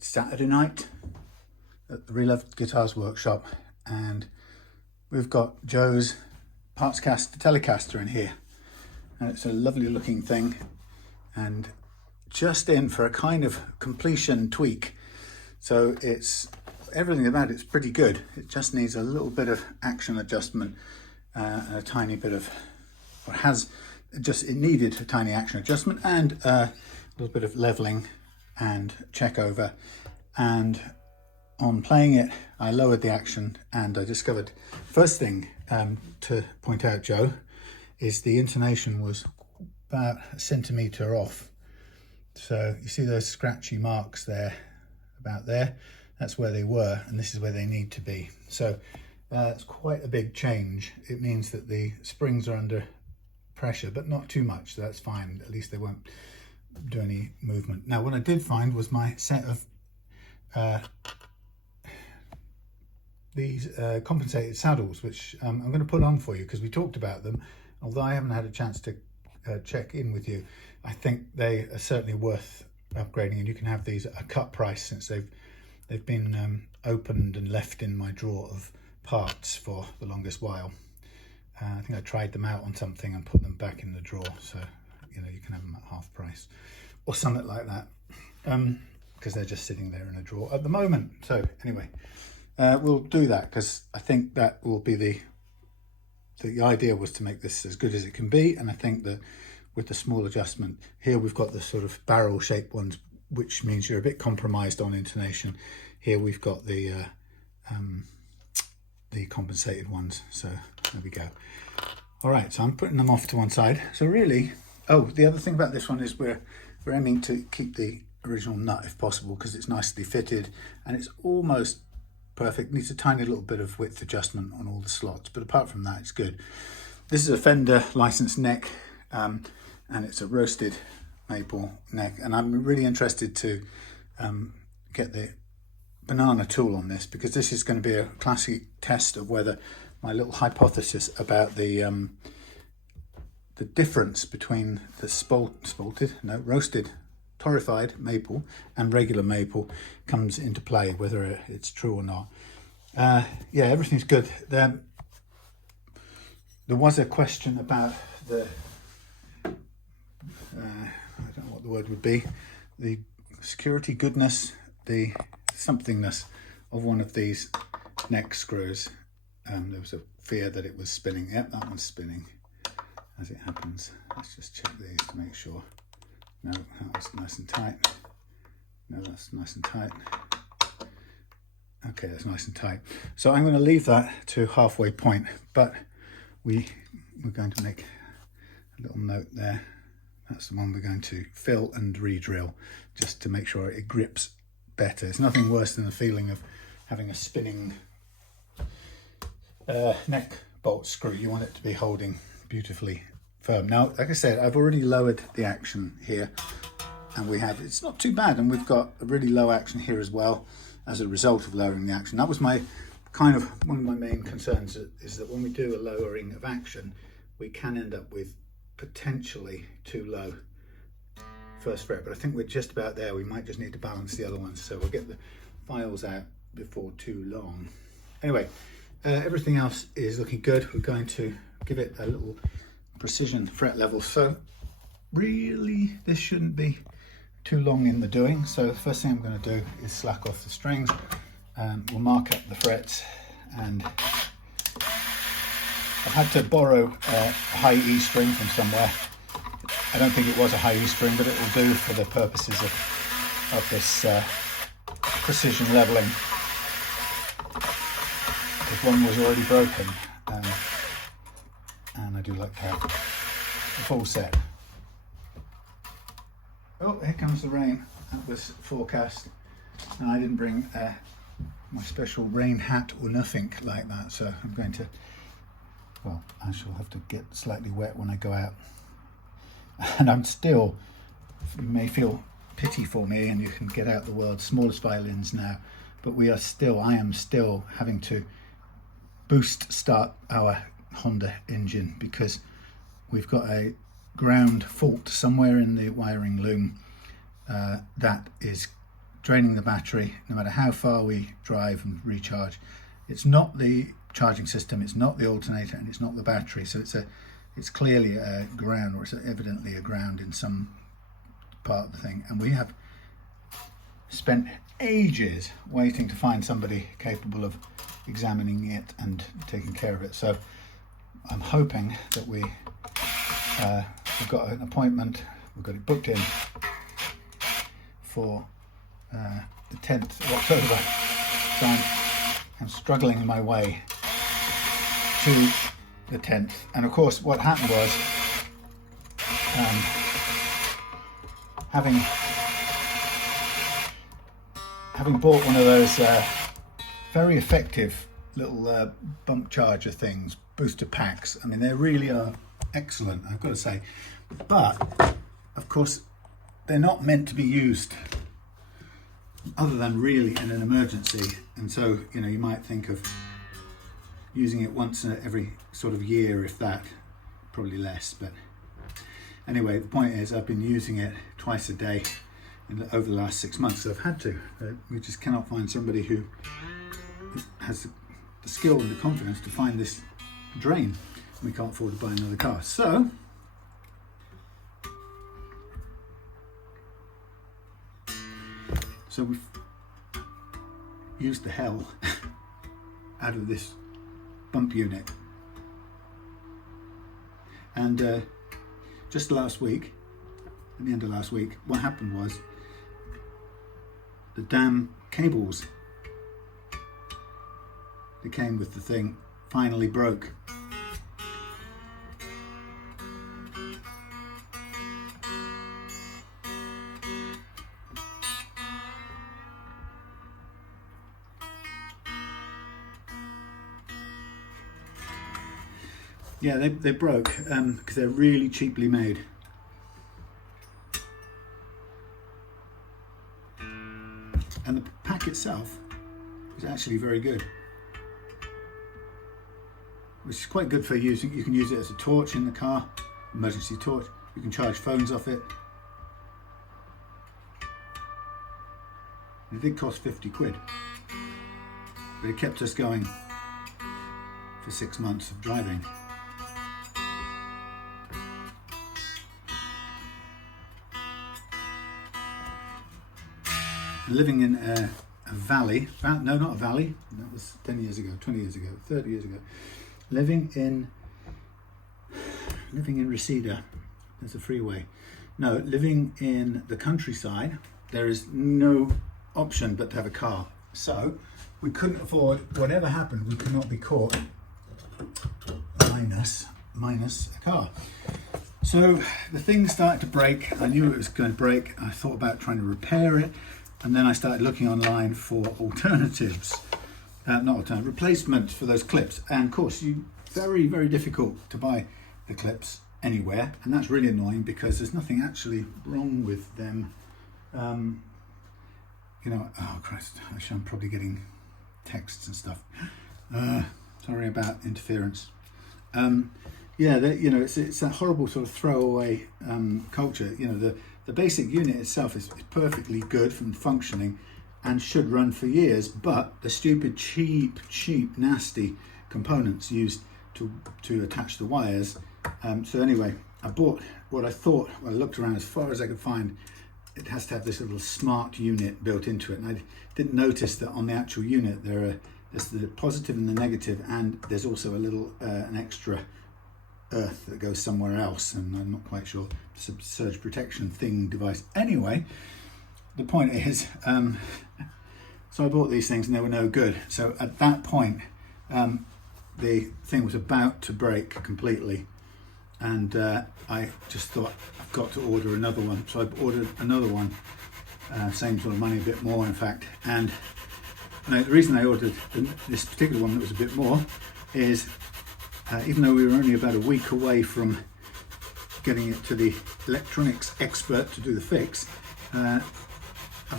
Saturday night at the Reloved Guitars Workshop, and we've got Joe's partscaster Telecaster in here, and it's a lovely looking thing and just in for a kind of completion tweak. So it's everything about it's pretty good. It just needs a little bit of action adjustment and a tiny bit of, or it needed a tiny action adjustment and a little bit of leveling and check over. And on playing it, I lowered the action and I discovered, first thing to point out, Joe, is the intonation was about a centimetre off. So you see those scratchy marks there, about there, that's where they were, and this is where they need to be. So it's quite a big change. It means that the springs are under pressure, but not too much, so that's fine. At least they won't do any movement. Now, what I did find was my set of these compensated saddles, which I'm going to put on for you because we talked about them, although I haven't had a chance to check in with you. I think they are certainly worth upgrading, and you can have these at a cut price since they've been opened and left in my drawer of parts for the longest while. I think I tried them out on something and put them back in the drawer, so you know you can have them at half price or something like that, because they're just sitting there in a drawer at the moment. So anyway, we'll do that because I think that will be the idea was to make this as good as it can be, and I think that with the small adjustment here, we've got the sort of barrel shaped ones, which means you're a bit compromised on intonation. Here we've got the compensated ones, so there we go. All right, so I'm putting them off to one side. So really, oh, the other thing about this one is we're aiming to keep the original nut if possible, because it's nicely fitted and it's almost perfect. Needs a tiny little bit of width adjustment on all the slots, but apart from that, it's good. This is a Fender licensed neck, and it's a roasted maple neck, and I'm really interested to get the banana tool on this, because this is going to be a classic test of whether my little hypothesis about the difference between the roasted torrefied maple and regular maple comes into play, whether it's true or not. Yeah, everything's good. There was a question about the I don't know what the word would be, the security goodness, the somethingness of one of these neck screws. There was a fear that it was spinning. Yep, that one's spinning as it happens. Let's just check these to make sure. No, that was nice and tight. No, that's nice and tight. Okay, that's nice and tight. So I'm going to leave that to halfway point, but we're going to make a little note there. That's the one we're going to fill and re-drill just to make sure it grips better. It's nothing worse than the feeling of having a spinning neck bolt screw. You want it to be holding beautifully firm. Now, like I said, I've already lowered the action here, and it's not too bad, and we've got a really low action here as well as a result of lowering the action. That was one of my main concerns, is that when we do a lowering of action, we can end up with potentially too low first fret, but I think we're just about there. We might just need to balance the other ones, so we'll get the files out before too long. Anyway, everything else is looking good. We're going to give it a little precision fret level, so really this shouldn't be too long in the doing. So the first thing I'm going to do is slack off the strings, and we'll mark up the frets. And I've had to borrow a high E string from somewhere. I don't think it was a high E string, but it will do for the purposes of this precision leveling, because one was already broken, and I do like to have a full set. Oh, here comes the rain. That was forecast, and I didn't bring my special rain hat or nothing like that, so I'm going to, well, I shall have to get slightly wet when I go out. And I'm still, you may feel pity for me, and you can get out the world's smallest violins now, but I am still having to boost start our Honda engine because we've got a ground fault somewhere in the wiring loom that is draining the battery no matter how far we drive and recharge. It's not the charging system, it's not the alternator, and it's not the battery. So it's clearly a ground, or it's evidently a ground in some part of the thing. And we have spent ages waiting to find somebody capable of examining it and taking care of it. So I'm hoping that we've got an appointment, we've got it booked in for the 10th of October. So I'm struggling my way to the 10th. And of course what happened was, having bought one of those very effective little bump charger things, booster packs. I mean, they really are excellent, I've got to say. But of course, they're not meant to be used other than really in an emergency. And so, you know, you might think of using it once every sort of year, if that, probably less. But anyway, the point is, I've been using it twice a day over the last 6 months. So I've had to. We just cannot find somebody who has the skill and the confidence to find this drain. We can't afford to buy another car. So we've used the hell out of this bump unit. And just last week, at the end of last week, what happened was the damn cables that came with the thing finally broke. Yeah, they broke because they're really cheaply made. And the pack itself is actually very good, which is quite good for using. You can use it as a torch in the car, emergency torch. You can charge phones off it. It did cost 50 quid, but it kept us going for 6 months of driving. Living in a valley, no, not a valley, that was 10 years ago, 20 years ago, 30 years ago. Living in Reseda, there's a freeway. No, living in the countryside, there is no option but to have a car. So we couldn't afford, whatever happened, we could not be caught minus a car. So the thing started to break. I knew it was going to break. I thought about trying to repair it. And then I started looking online for alternatives, replacements for those clips. And of course, very, very difficult to buy the clips anywhere. And that's really annoying because there's nothing actually wrong with them. You know, oh Christ, I'm probably getting texts and stuff. Sorry about interference. Yeah, you know, it's that horrible sort of throwaway culture. You know, the basic unit itself is perfectly good and functioning and should run for years, but the stupid, cheap, nasty components used to attach the wires. So anyway, I bought what I thought, I looked around as far as I could find, it has to have this little smart unit built into it. And I didn't notice that on the actual unit there's the positive and the negative, and there's also a little an extra earth that goes somewhere else, and I'm not quite sure. It's a surge protection device. Anyway, the point is, so I bought these things and they were no good. So at that point, the thing was about to break completely, and I just thought, I've got to order another one. So I ordered another one, same sort of money, a bit more in fact. And the reason I ordered this particular one that was a bit more is even though we were only about a week away from getting it to the electronics expert to do the fix, I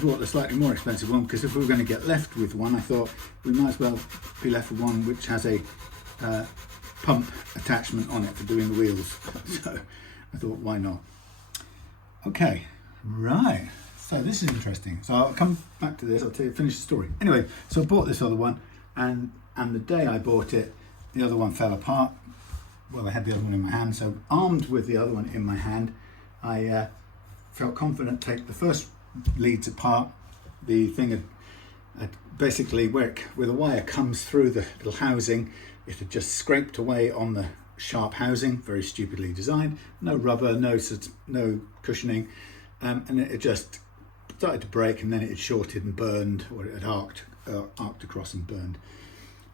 bought the slightly more expensive one, because if we were going to get left with one, I thought we might as well be left with one which has a pump attachment on it for doing the wheels. So I thought, why not? Okay, right. So this is interesting. So I'll come back to this, I'll finish the story. Anyway, so I bought this other one, and the day I bought it, the other one fell apart. Well, I had the other one in my hand, so armed with the other one in my hand, I felt confident to take the first leads apart. The thing had basically, where the wire comes through the little housing, it had just scraped away on the sharp housing, very stupidly designed. No rubber, no cushioning, and it just started to break, and then it had shorted and burned, or it had arced across and burned.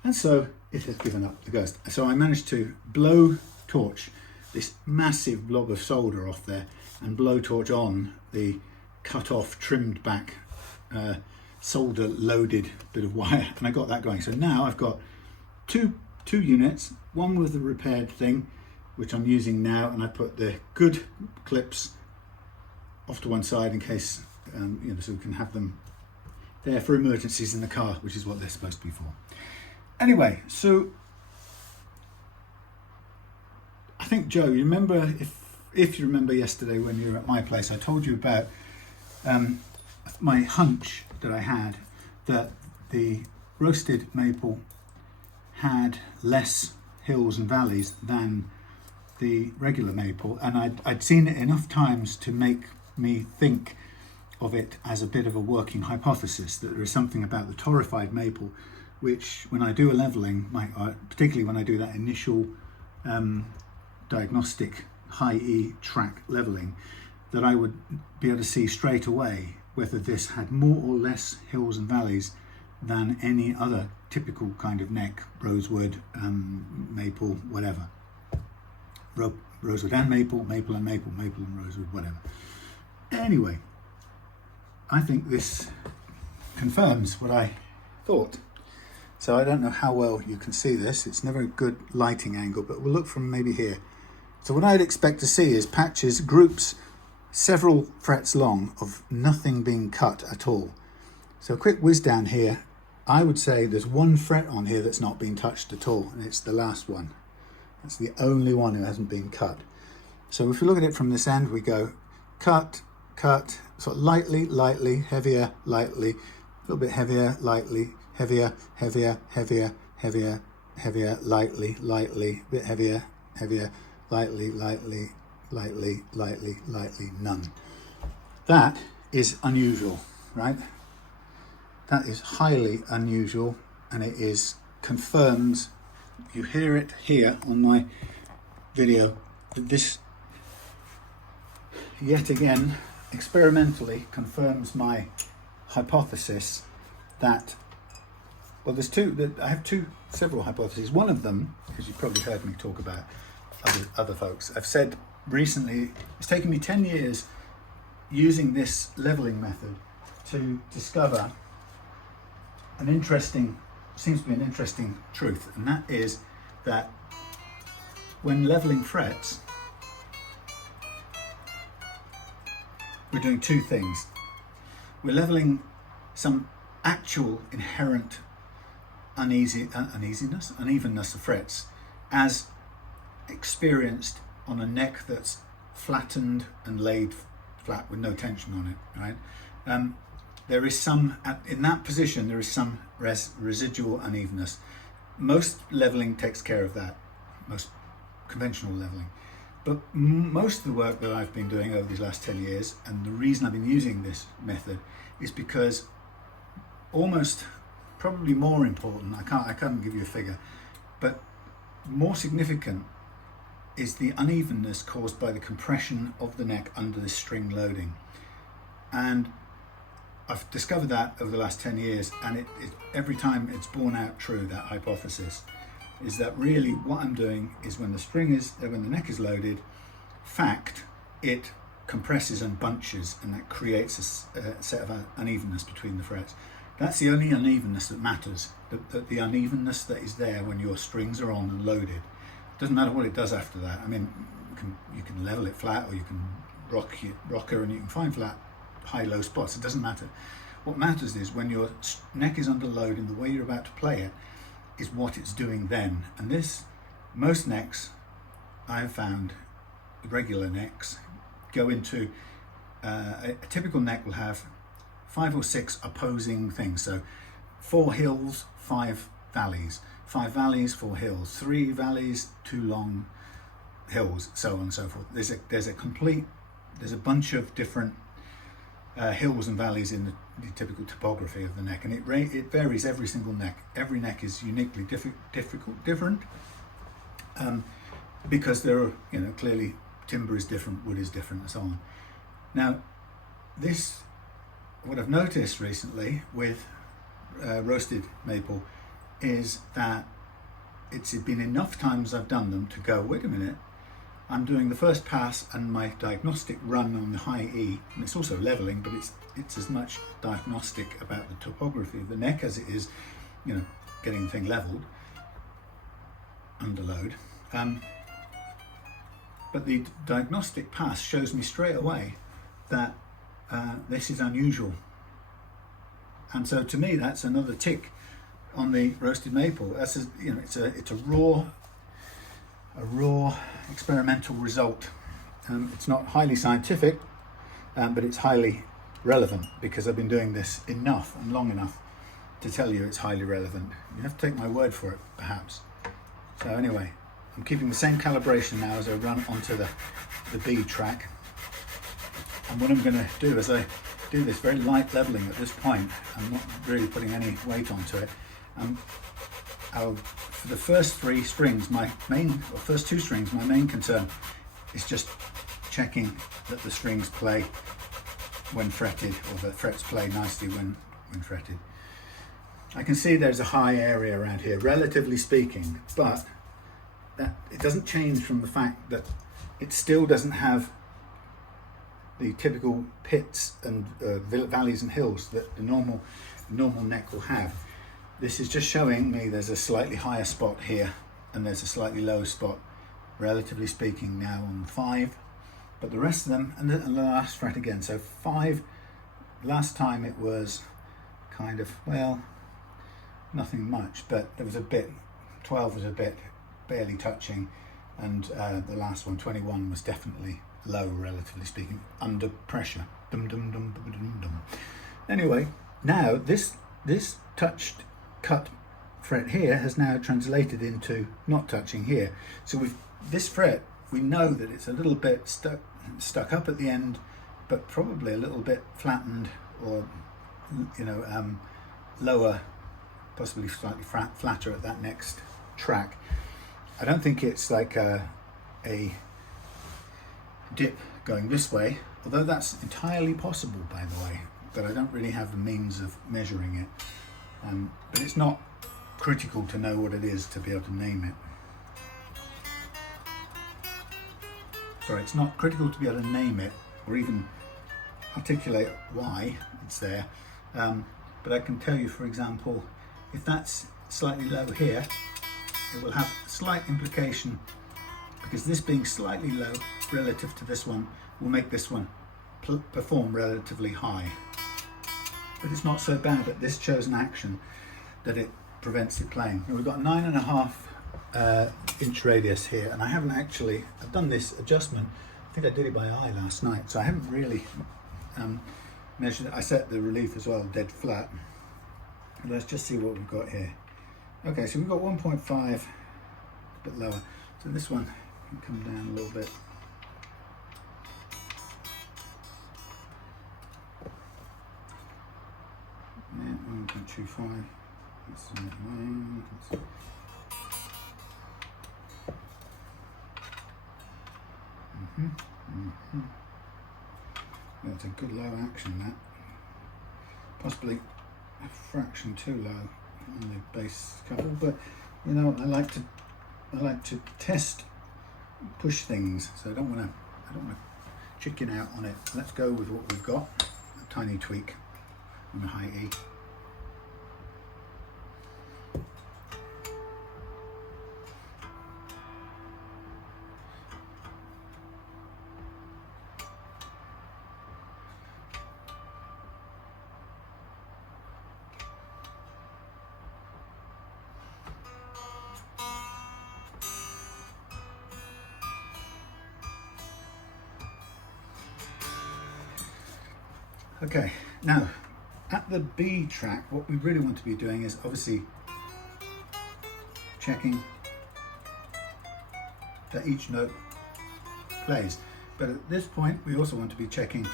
And so it has given up the ghost. So I managed to blow torch this massive blob of solder off there and blow torch on the cut off, trimmed back, solder loaded bit of wire, and I got that going. So now I've got two units, one with the repaired thing, which I'm using now, and I put the good clips off to one side in case, so we can have them there for emergencies in the car, which is what they're supposed to be for. Anyway, so I think, Joe, you remember, if you remember yesterday when you were at my place, I told you about my hunch that I had that the roasted maple had less hills and valleys than the regular maple, and I'd seen it enough times to make me think of it as a bit of a working hypothesis, that there is something about the torrefied maple which, when I do a levelling, particularly when I do that initial diagnostic high E track levelling, that I would be able to see straight away whether this had more or less hills and valleys than any other typical kind of neck, rosewood, maple, whatever. Rosewood and maple, maple and maple, maple and rosewood, whatever. Anyway, I think this confirms what I thought. So I don't know how well you can see this. It's never a good lighting angle, but we'll look from maybe here. So what I'd expect to see is patches, groups, several frets long of nothing being cut at all. So a quick whiz down here, I would say there's one fret on here that's not been touched at all, and it's the last one. That's the only one who hasn't been cut. So if we look at it from this end, we go cut, cut, sort of lightly, heavier, lightly, a little bit heavier, lightly, heavier, heavier, heavier, heavier, heavier, lightly, a bit heavier, heavier, lightly, none. That is unusual, right? That is highly unusual, and it confirms, you hear it here on my video, that this yet again experimentally confirms my hypothesis that, well, I have several hypotheses. One of them, as you've probably heard me talk about other folks, I've said recently, it's taken me 10 years using this leveling method to discover seems to be an interesting truth, and that is that when leveling frets, we're doing two things. We're leveling some actual inherent unevenness of frets as experienced on a neck that's flattened and laid flat with no tension on it, right? There is some, in that position, there is some residual unevenness. Most leveling takes care of that, most conventional leveling. But most of the work that I've been doing over these last 10 years, and the reason I've been using this method, is because probably more important, I can't give you a figure, but more significant is the unevenness caused by the compression of the neck under this string loading. And I've discovered that over the last 10 years, and every time it's borne out true, that hypothesis, is that really what I'm doing is when the neck is loaded, it compresses and bunches, and that creates a set of unevenness between the frets. That's the only unevenness that matters, the unevenness that is there when your strings are on and loaded. It doesn't matter what it does after that. I mean, you can level it flat, or you can rocker, and you can find flat, high, low spots. It doesn't matter. What matters is when your neck is under load and the way you're about to play it is what it's doing then. And most necks I've found, regular necks, go into a typical neck will have 5 or 6 opposing things. So 4 hills, 5 valleys, 5 valleys, 4 hills, 3 valleys, 2 long hills, so on and so forth. There's a bunch of different hills and valleys in the typical topography of the neck, and it varies every single neck. Every neck is uniquely different, because there are, clearly timber is different, wood is different, and so on. Now, what I've noticed recently with roasted maple is that it's been enough times I've done them to go, wait a minute, I'm doing the first pass and my diagnostic run on the high E, and it's also leveling, but it's as much diagnostic about the topography of the neck as it is, getting the thing leveled under load. But the diagnostic pass shows me straight away that this is unusual. And so to me, that's another tick on the roasted maple. That's it's a raw experimental result. It's not highly scientific, but it's highly relevant, because I've been doing this enough and long enough to tell you it's highly relevant. You have to take my word for it, perhaps. So anyway, I'm keeping the same calibration now as I run onto the B track. And what I'm going to do is I do this very light leveling at this point. I'm not really putting any weight onto it. For the first 3 strings, first 2 strings, my main concern is just checking that the strings play when fretted, or the frets play nicely when fretted. I can see there's a high area around here, relatively speaking, but that it doesn't change from the fact that it still doesn't have the typical pits and valleys and hills that the normal neck will have. This is just showing me there's a slightly higher spot here and there's a slightly lower spot, relatively speaking, now on 5, but the rest of them, and the last fret again. So 5, last time it was kind of, well, nothing much, but there was a bit. 12 was a bit barely touching, and the last one, 21, was definitely low, relatively speaking, under pressure. Dum dum dum dum dum dum. Anyway, now this cut fret here has now translated into not touching here. So this fret, we know that it's a little bit stuck up at the end, but probably a little bit flattened, or lower, possibly slightly flatter at that next track. I don't think it's like a dip going this way, although that's entirely possible, by the way, but I don't really have the means of measuring it. But it's not critical to know what it is to be able to name it. Sorry, it's not critical to be able to name it or even articulate why it's there. But I can tell you, for example, if that's slightly low here, it will have a slight implication, because this being slightly low relative to this one will make this one perform relatively high. But it's not so bad at this chosen action that it prevents it playing. Now we've got a 9.5 inch radius here, and I've done this adjustment, I think I did it by eye last night, so I haven't really measured it. I set the relief as well dead flat. Let's just see what we've got here. Okay, so we've got 1.5, a bit lower. So this one can come down a little bit. Yeah, 1.25. That's the line. That's a good low action, that. Possibly a fraction too low on the base couple, but I like to test, push things, so I don't want to chicken out on it. Let's go with what we've got, a tiny tweak on the high E. Okay, now at the B track, what we really want to be doing is obviously checking that each note plays. But at this point, we also want to be checking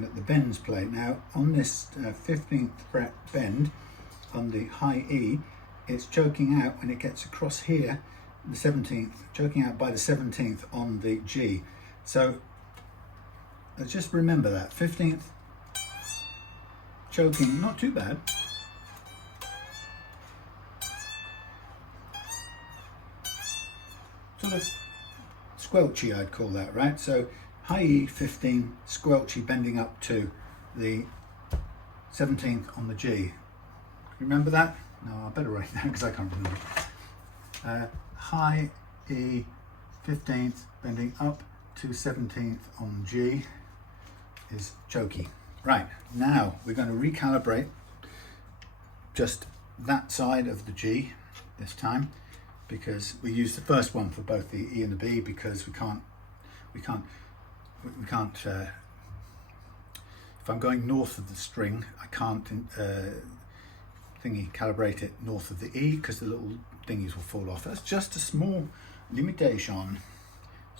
that the bends play. Now on this 15th fret bend on the high E, it's choking out when it gets across here, the 17th, choking out by the 17th on the G. So let's just remember that 15th choking, not too bad. Sort of squelchy, I'd call that, right? So high E, 15, squelchy, bending up to the 17th on the G. Remember that? No, I better write it down because I can't remember. High E, 15th, bending up to 17th on G is choky. Right, now we're going to recalibrate just that side of the G this time, because we used the first one for both the E and the B, because we can't if I'm going north of the string, I can't calibrate it north of the E, because the little thingies will fall off. That's just a small limitation.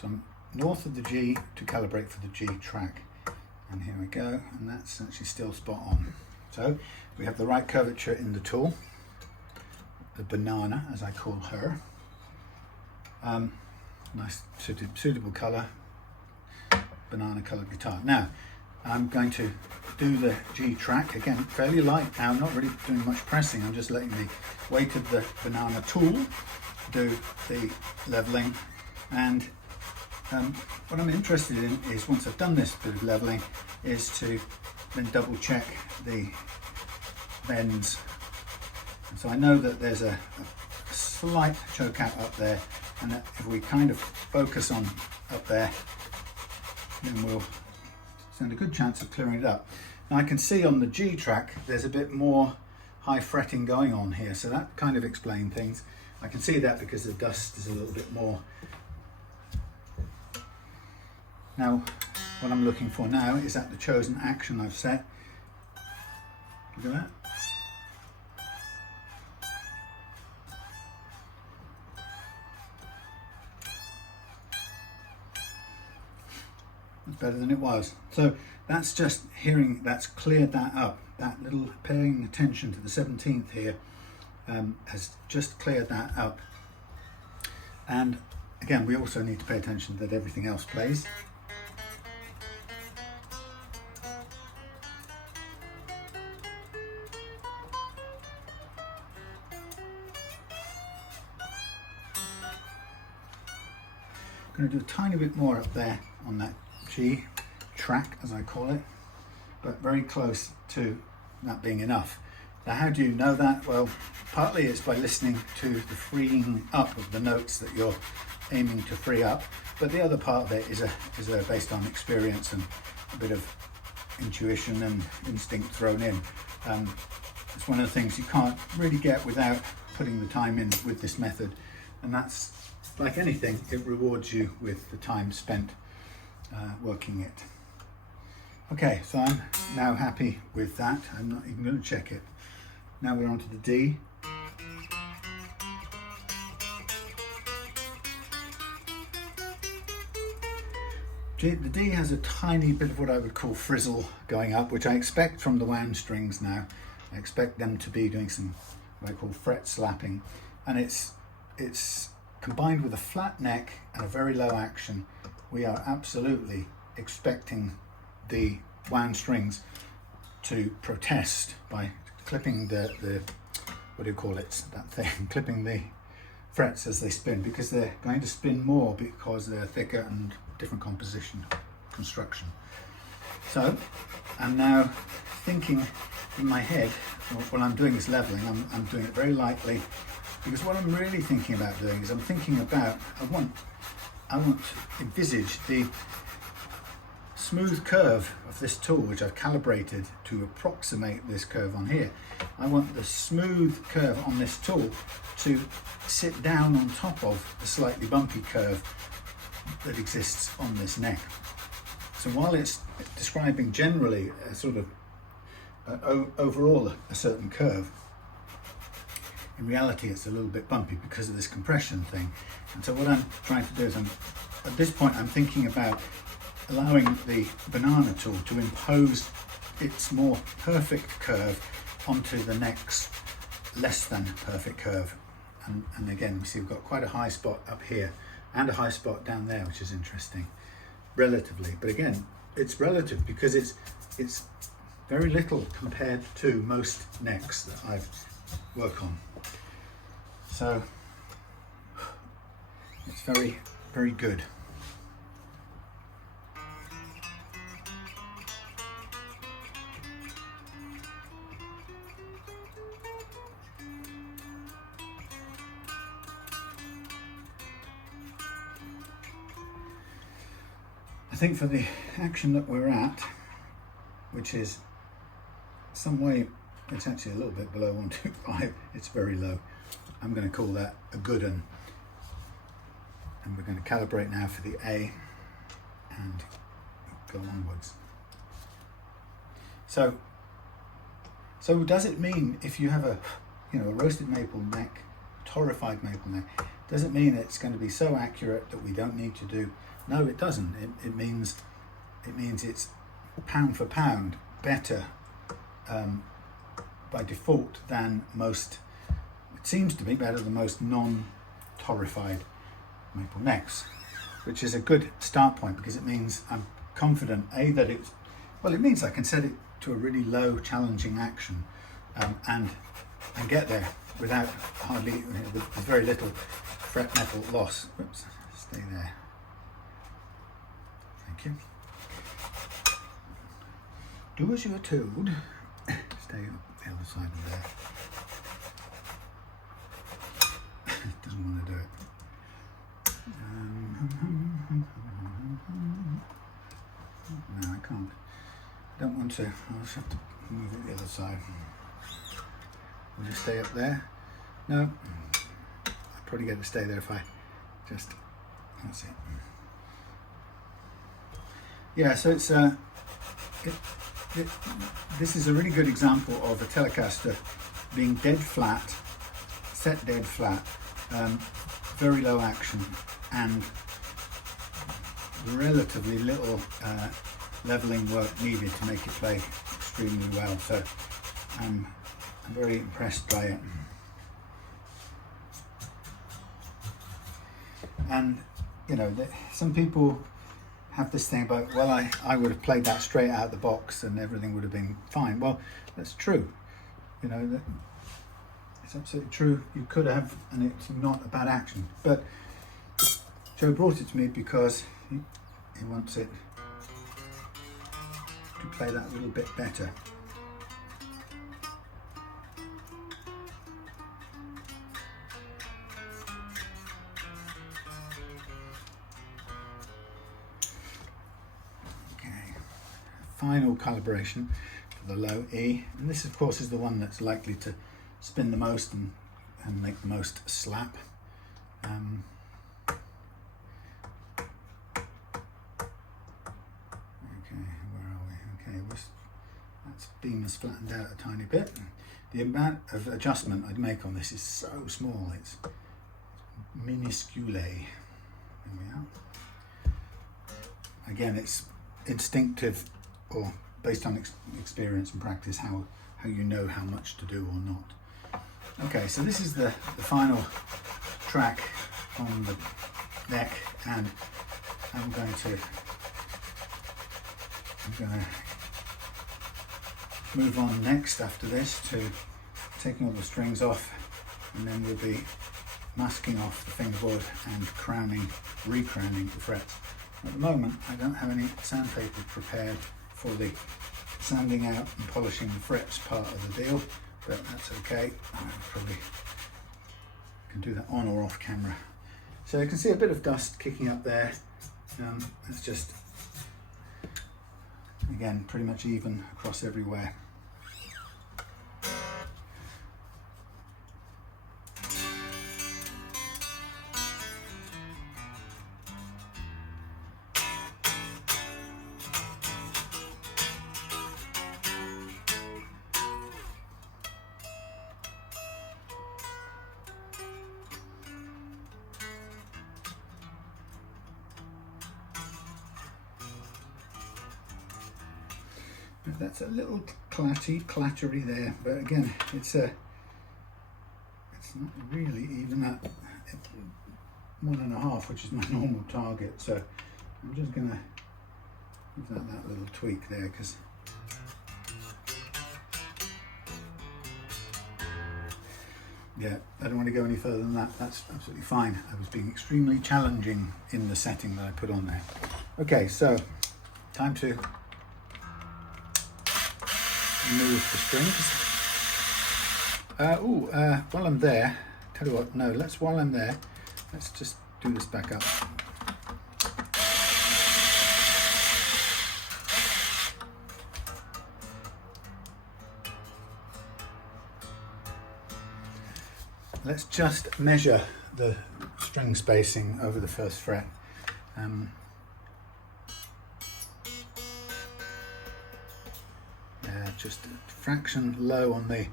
So I'm north of the G to calibrate for the G track. And here we go, and that's actually still spot on. So we have the right curvature in the tool, the banana as I call her. Nice suitable colour, banana coloured guitar. Now I'm going to do the G track again, fairly light now. I'm not really doing much pressing, I'm just letting the weight of the banana tool do the levelling. And what I'm interested in is, once I've done this bit of levelling, is to then double check the bends. And so I know that there's a slight choke out up there, and that if we kind of focus on up there, then we'll stand a good chance of clearing it up. Now I can see on the G track there's a bit more high fretting going on here, so that kind of explains things. I can see that because the dust is a little bit more. Now what I'm looking for now is at the chosen action I've set. Look at that. That's better than it was. So that's just hearing, that's cleared that up. That little paying attention to the 17th here has just cleared that up. And again, we also need to pay attention that everything else plays. I'm going to do a tiny bit more up there on that G track, as I call it, but very close to that being enough. Now how do you know that? Well, partly it's by listening to the freeing up of the notes that you're aiming to free up, but the other part of it is based on experience and a bit of intuition and instinct thrown in. It's one of the things you can't really get without putting the time in with this method, and that's, like anything, it rewards you with the time spent working it. Okay, so I'm now happy with that. I'm not even going to check it. Now we're on to the D. The D has a tiny bit of what I would call frizzle going up, which I expect from the wound strings now. I expect them to be doing some what I call fret slapping, and it's combined with a flat neck and a very low action. We are absolutely expecting the wound strings to protest by clipping the what do you call it, that thing, clipping the frets as they spin, because they're going to spin more because they're thicker and different composition, construction. So I'm now thinking in my head, while I'm doing this leveling, I'm doing it very lightly, because what I'm really thinking about doing is I'm thinking about, I want to envisage the smooth curve of this tool, which I've calibrated to approximate this curve on here. I want the smooth curve on this tool to sit down on top of the slightly bumpy curve that exists on this neck. So while it's describing generally a sort of overall a certain curve, in reality it's a little bit bumpy because of this compression thing. And so what I'm trying to do is, at this point I'm thinking about allowing the banana tool to impose its more perfect curve onto the neck's less than perfect curve. And again, we see we've got quite a high spot up here and a high spot down there, which is interesting, relatively. But again, it's relative because it's very little compared to most necks that I work on. So it's very, very good. I think for the action that we're at, which is some way, it's actually a little bit below 125, it's very low. I'm going to call that a good one. And we're going to calibrate now for the A and go onwards. So does it mean if you have a roasted maple neck, torrified maple neck, does it mean it's going to be so accurate that we don't need to do? No, it doesn't. It means it's pound for pound better by default than most. It seems to be better than most non-torrified maple necks, which is a good start point because it means I'm confident that it means I can set it to a really low challenging action and get there without with very little fret metal loss. Whoops, stay there. Thank you. Do as you are told. Stay on the other side of there. Doesn't want to do it. No, I can't. I don't want to. I'll just have to move it the other side. Will you stay up there? No. I'll probably get to stay there if I just. That's it. Yeah, so it's this is a really good example of a Telecaster being dead flat, set dead flat, very low action, and relatively little leveling work needed to make it play extremely well. So I'm very impressed by it. And some people have this thing about, well, I would have played that straight out of the box and everything would have been fine. Well, that's true. That it's absolutely true. You could have, and it's not a bad action. But Joe brought it to me because he wants it to play that little bit better. Final calibration for the low E, and this of course is the one that's likely to spin the most and make the most slap. Okay, where are we? Okay, that beam has flattened out a tiny bit. The amount of adjustment I'd make on this is so small, it's minuscule. There we are. Again, it's instinctive, or based on experience and practice, how you know how much to do or not. Okay, so this is the final track on the neck, and I'm going to move on next after this to taking all the strings off, and then we'll be masking off the fingerboard and re-crowning the frets. At the moment, I don't have any sandpaper prepared for the sanding out and polishing the frets part of the deal, but that's okay. I probably can do that on or off camera. So you can see a bit of dust kicking up there. It's just Again, pretty much even across everywhere. That's a little clattery there, but again, it's not really even at 1.5, which is my normal target. So I'm just gonna give that little tweak there, because yeah, I don't want to go any further than that. That's absolutely fine. I was being extremely challenging in the setting that I put on there. Okay, so time to move the strings. While I'm there, tell you what, no, while I'm there, let's just do this back up. Let's just measure the string spacing over the first fret. Just a fraction low on the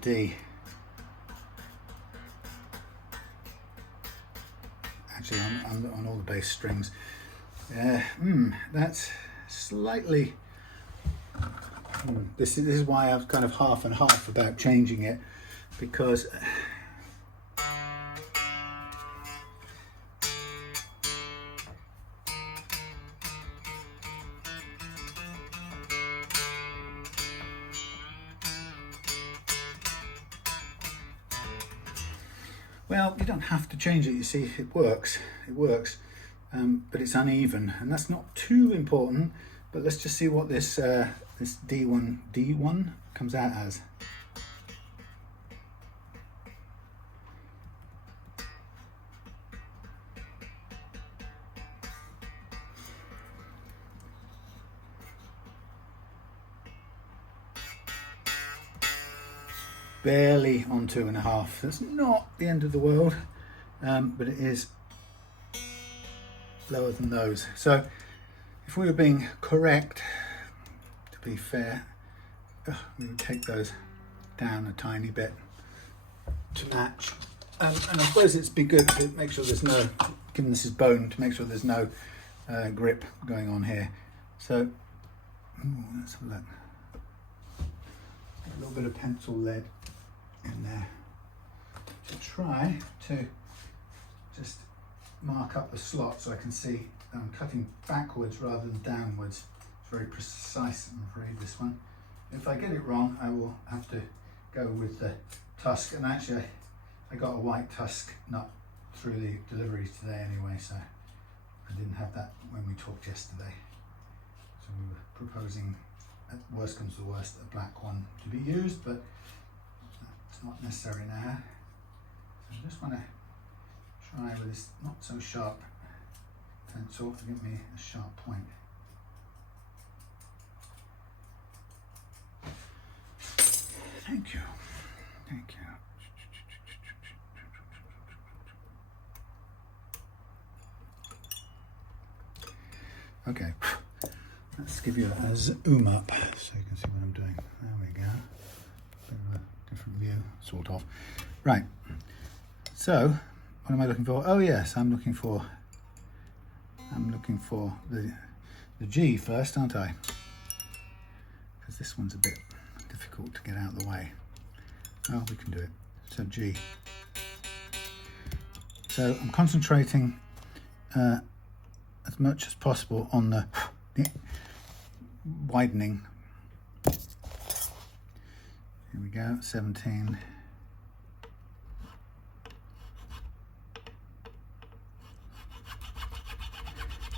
D. Actually, on all the bass strings. That's slightly. This is why I was kind of half and half about changing it, because well, you don't have to change it, you see, it works, but it's uneven, and that's not too important. But let's just see what this this D1 comes out as. Barely on 2.5. That's not the end of the world, but it is lower than those. So if we were being correct, to be fair, we would take those down a tiny bit to match. And I suppose it'd be good to make sure there's no, given this is bone, to make sure there's no grip going on here. So let's have that. A little bit of pencil lead in there to try to just mark up the slot so I can see I'm cutting backwards rather than downwards. It's very precise, I'm afraid, this one. If I get it wrong, I will have to go with the tusk, and actually I got a white tusk nut through the deliveries today anyway, so I didn't have that when we talked yesterday. So we were proposing, at worst comes to worst, a black one to be used, but it's not necessary now. So I just want to try with this not so sharp pencil to give me a sharp point. Thank you. Thank you. Okay, let's give you a zoom up so you can see what I'm doing. There we go. Bit of a different view, sort of. Right. So, what am I looking for? Oh yes, I'm looking for the G first, aren't I? Because this one's a bit difficult to get out of the way. Oh, we can do it. So G. So I'm concentrating as much as possible on the widening. Here we go, 17.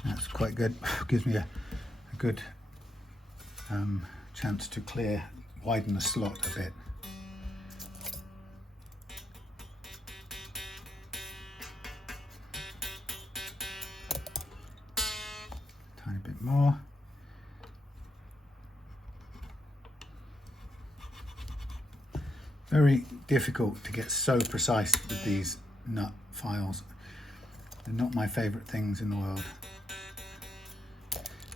That's quite good. Gives me a good chance to widen the slot a bit. Tiny bit more. very difficult to get so precise with these nut files. They're not my favorite things in the world.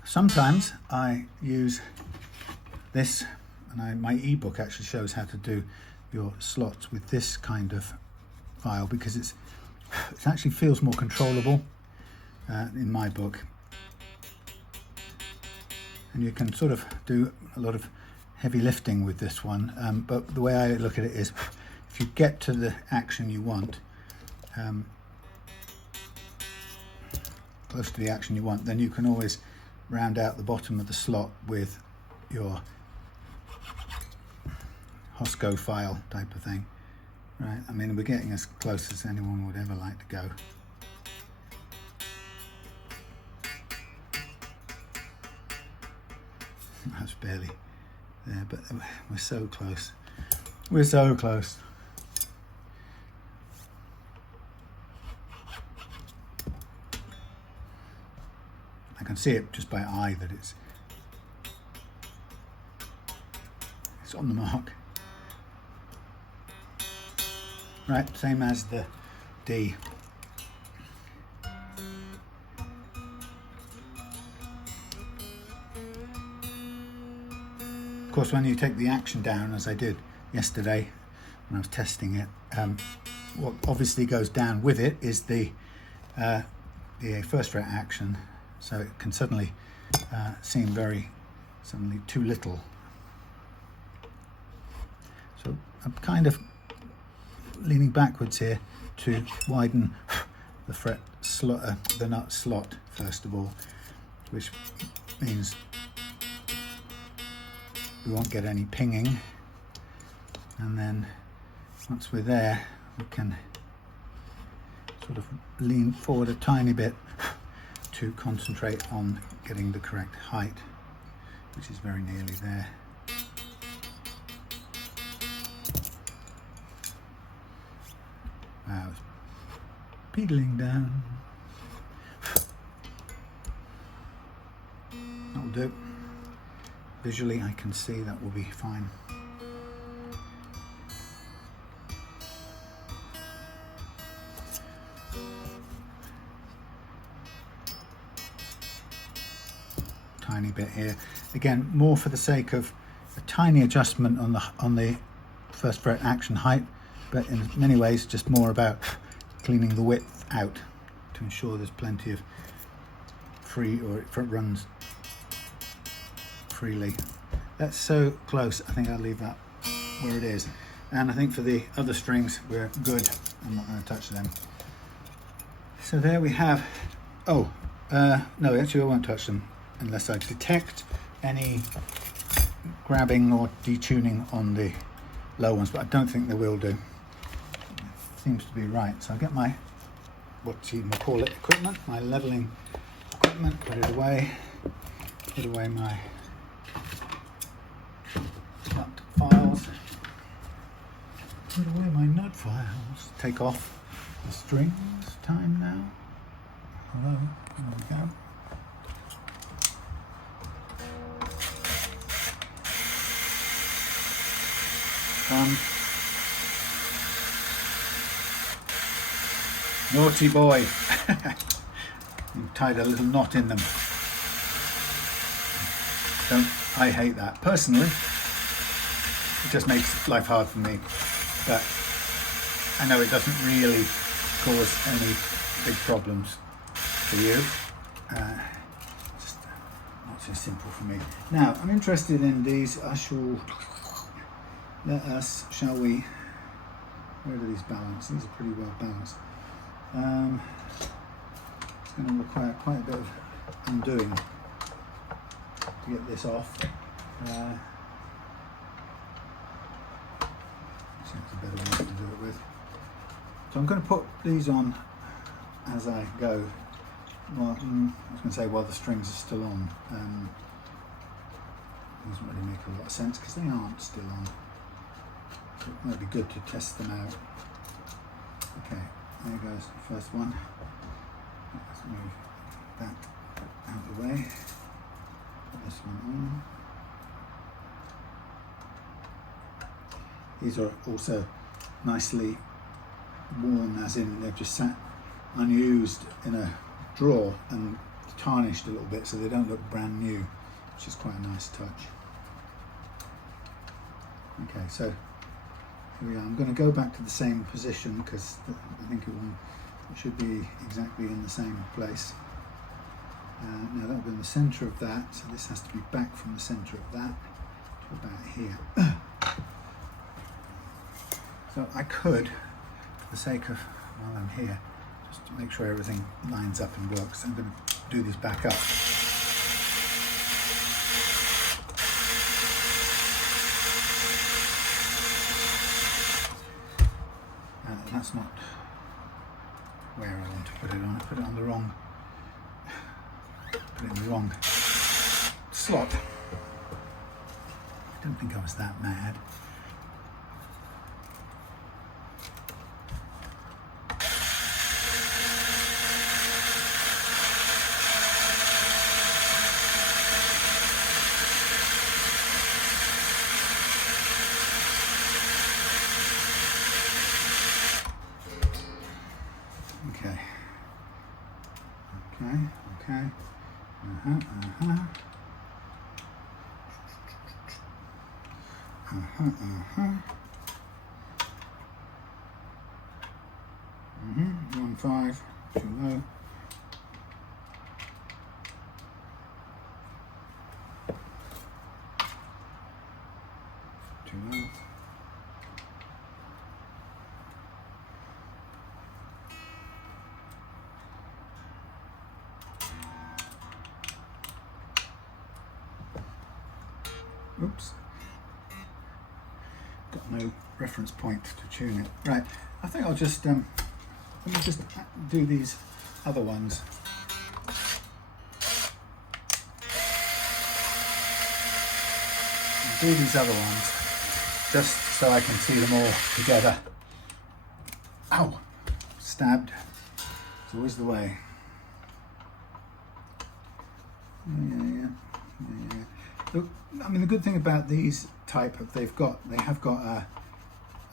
Sometimes I use this, and my ebook actually shows how to do your slots with this kind of file, because it actually feels more controllable in my book, and you can sort of do a lot of heavy lifting with this one, but the way I look at it is, if you get to the action you want, close to the action you want, then you can always round out the bottom of the slot with your Hosco file type of thing. Right, I mean, we're getting as close as anyone would ever like to go. That's barely there, but we're so close. We're so close. I can see it just by eye that it's on the mark. Right, same as the D. Of course, when you take the action down, as I did yesterday when I was testing it, what obviously goes down with it is the first fret action, so it can suddenly seem suddenly too little. So I'm kind of leaning backwards here to widen the fret slot, the nut slot first of all, which means we won't get any pinging, and then once we're there we can sort of lean forward a tiny bit to concentrate on getting the correct height, which is very nearly there. Wow, it's pedaling down. That'll do. Visually I can see that will be fine. Tiny bit here. Again, more for the sake of a tiny adjustment on the first fret action height, but in many ways just more about cleaning the width out to ensure there's plenty of free, or it runs freely. That's so close, I think I'll leave that where it is. And I think for the other strings we're good. I'm not going to touch them. So there we have, no, actually I won't touch them unless I detect any grabbing or detuning on the low ones, but I don't think they will do. Seems to be right. So I'll get my, what you can call it, equipment, my leveling equipment, put it away, put away my nut files, put away my nut files, take off the strings. Time now. Hello, there we go. Naughty boy. You tied a little knot in them. I hate that. Personally, it just makes life hard for me. But I know it doesn't really cause any big problems for you. Just not so simple for me. Now, I'm interested in these. Shall we? Where do these balance? These are pretty well balanced. It's going to require quite a bit of undoing to get this off. That's a better way to do it with. So I'm going to put these on as I go. Well, I was going to say while the strings are still on. It doesn't really make a lot of sense because they aren't still on. So it might be good to test them out. Okay, there goes the first one. Let's move that out of the way. Put this one on. These are also nicely worn, as in they've just sat unused in a drawer and tarnished a little bit, so they don't look brand new, which is quite a nice touch. Okay, so here we are. I'm going to go back to the same position because I think it should be exactly in the same place. Now that'll be in the centre of that, so this has to be back from the centre of that to about here. So I could, for the sake of while I'm here, just to make sure everything lines up and works, I'm going to do these back up. That's not where I want to put it on. I put it on the wrong, put it in the wrong slot. I don't think I was that mad. Okay. One five, too low. Too low. Oops, got no reference point to tune it. Right, I think I'll just let me just do these other ones. Do these other ones just so I can see them all together. Ow, stabbed. It's always the way. Yeah. Look, I mean, the good thing about these type of, they have got a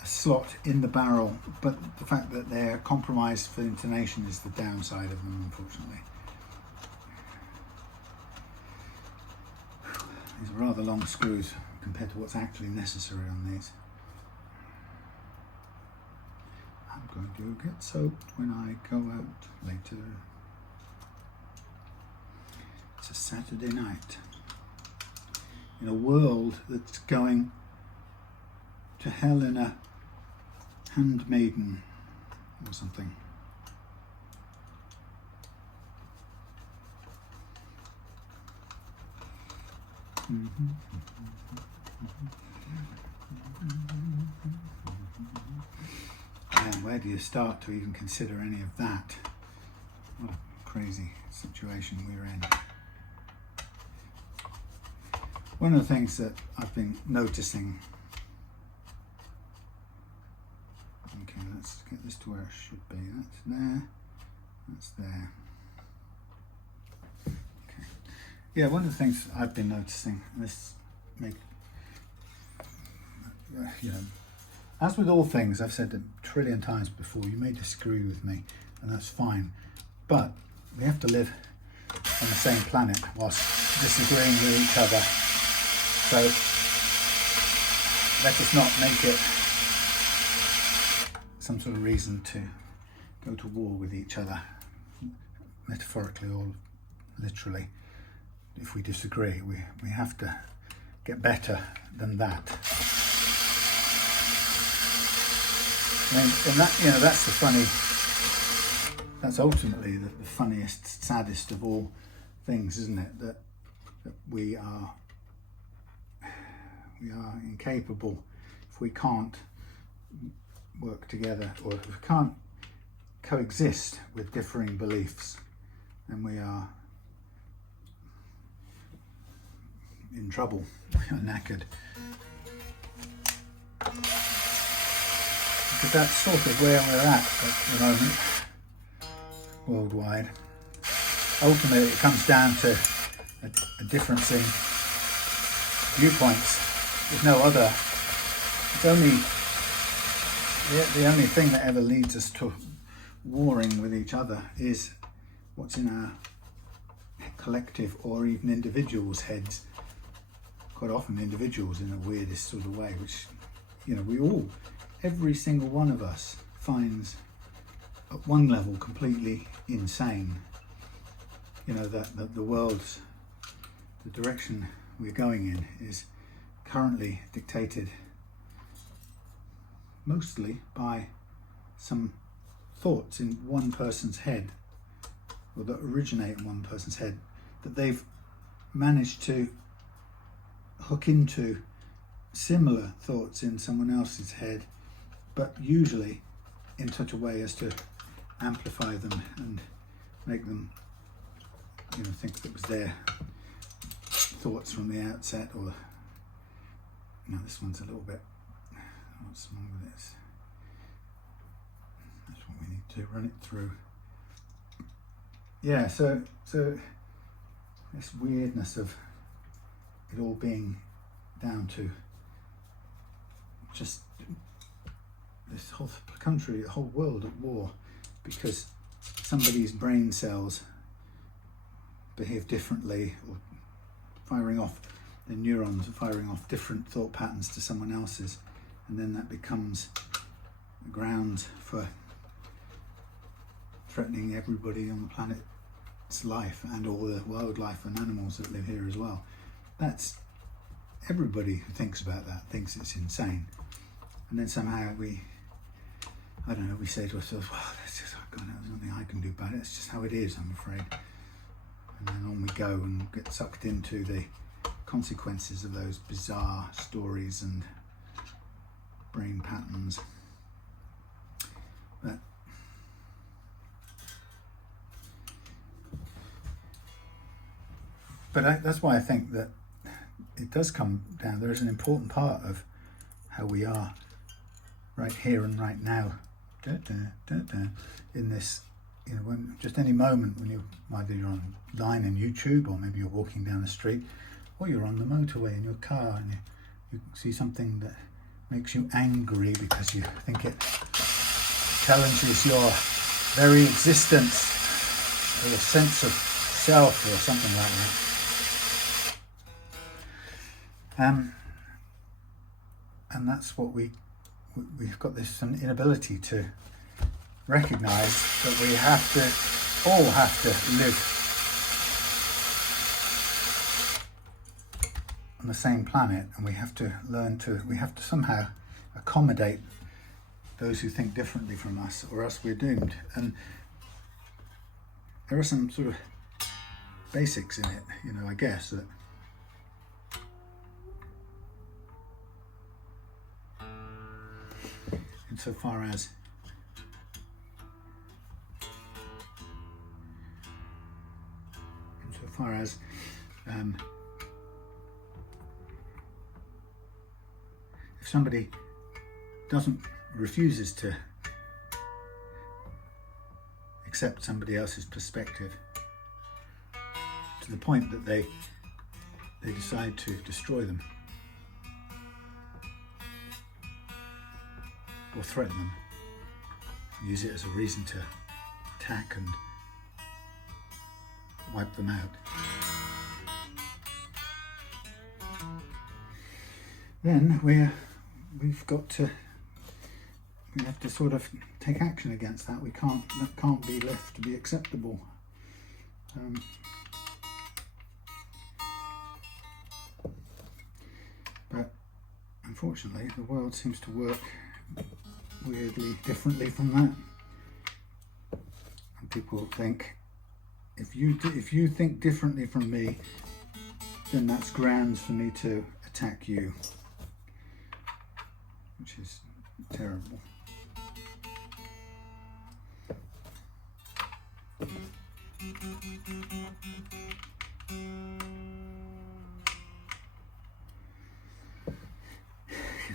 slot in the barrel, but the fact that they're compromised for intonation is the downside of them, unfortunately. These are rather long screws compared to what's actually necessary on these. I'm going to get soaked when I go out later. It's a Saturday night. In a world that's going to hell in a handmaiden or something. And where do you start to even consider any of that? What a crazy situation we're in. One of the things that I've been noticing, okay, let's get this to where it should be. That's there, that's there. Okay. Yeah, one of the things I've been noticing, this as with all things, I've said it a trillion times before, you may disagree with me, and that's fine, but we have to live on the same planet whilst disagreeing with each other. So let us not make it some sort of reason to go to war with each other, metaphorically or literally. If we disagree, we have to get better than that. I mean, and that, that's the funny, that's ultimately the funniest, saddest of all things, isn't it? That we are incapable, if we can't work together, or if we can't coexist with differing beliefs, then we are in trouble. We are knackered. Because that's sort of where we're at the moment, worldwide. Ultimately, it comes down to a difference in viewpoints. There's no other. It's only the only thing that ever leads us to warring with each other is what's in our collective or even individuals' heads. Quite often individuals in the weirdest sort of way, which, you know, we all, every single one of us finds at one level completely insane. You know, that the world's, the direction we're going in is currently dictated mostly by some thoughts in one person's head, or that originate in one person's head, that they've managed to hook into similar thoughts in someone else's head, but usually in such a way as to amplify them and make them, you know, think that it was their thoughts from the outset. Or, no, this one's a little bit, what's wrong with this? That's what we need to run it through. Yeah, so this weirdness of it all being down to just this whole country, the whole world at war, because somebody's brain cells behave differently, or firing off, the neurons are firing off different thought patterns to someone else's, and then that becomes the grounds for threatening everybody on the planet's life and all the wildlife and animals that live here as well. That's, everybody who thinks about that thinks it's insane. And then somehow we, I don't know, we say to ourselves, well, that's just, God, there's nothing I can do about it, it's just how it is, I'm afraid. And then on we go and get sucked into the consequences of those bizarre stories and brain patterns. But that's why I think that it does come down, there is an important part of how we are right here and right now, in this, you know, when just any moment when either you're online on YouTube, or maybe you're walking down the street, or you're on the motorway in your car and you see something that makes you angry because you think it challenges your very existence or a sense of self or something like that. And that's what we've got, this inability to recognize that we all have to live on the same planet, and we have to somehow accommodate those who think differently from us, or else we're doomed. And there are some sort of basics in it, you know, I guess, that insofar as if somebody refuses to accept somebody else's perspective to the point that they decide to destroy them or threaten them, use it as a reason to attack and wipe them out, then we have to sort of take action against that. That can't be left to be acceptable. But unfortunately, the world seems to work weirdly differently from that. And people think, if you think differently from me, then that's grounds for me to attack you, which is terrible. Get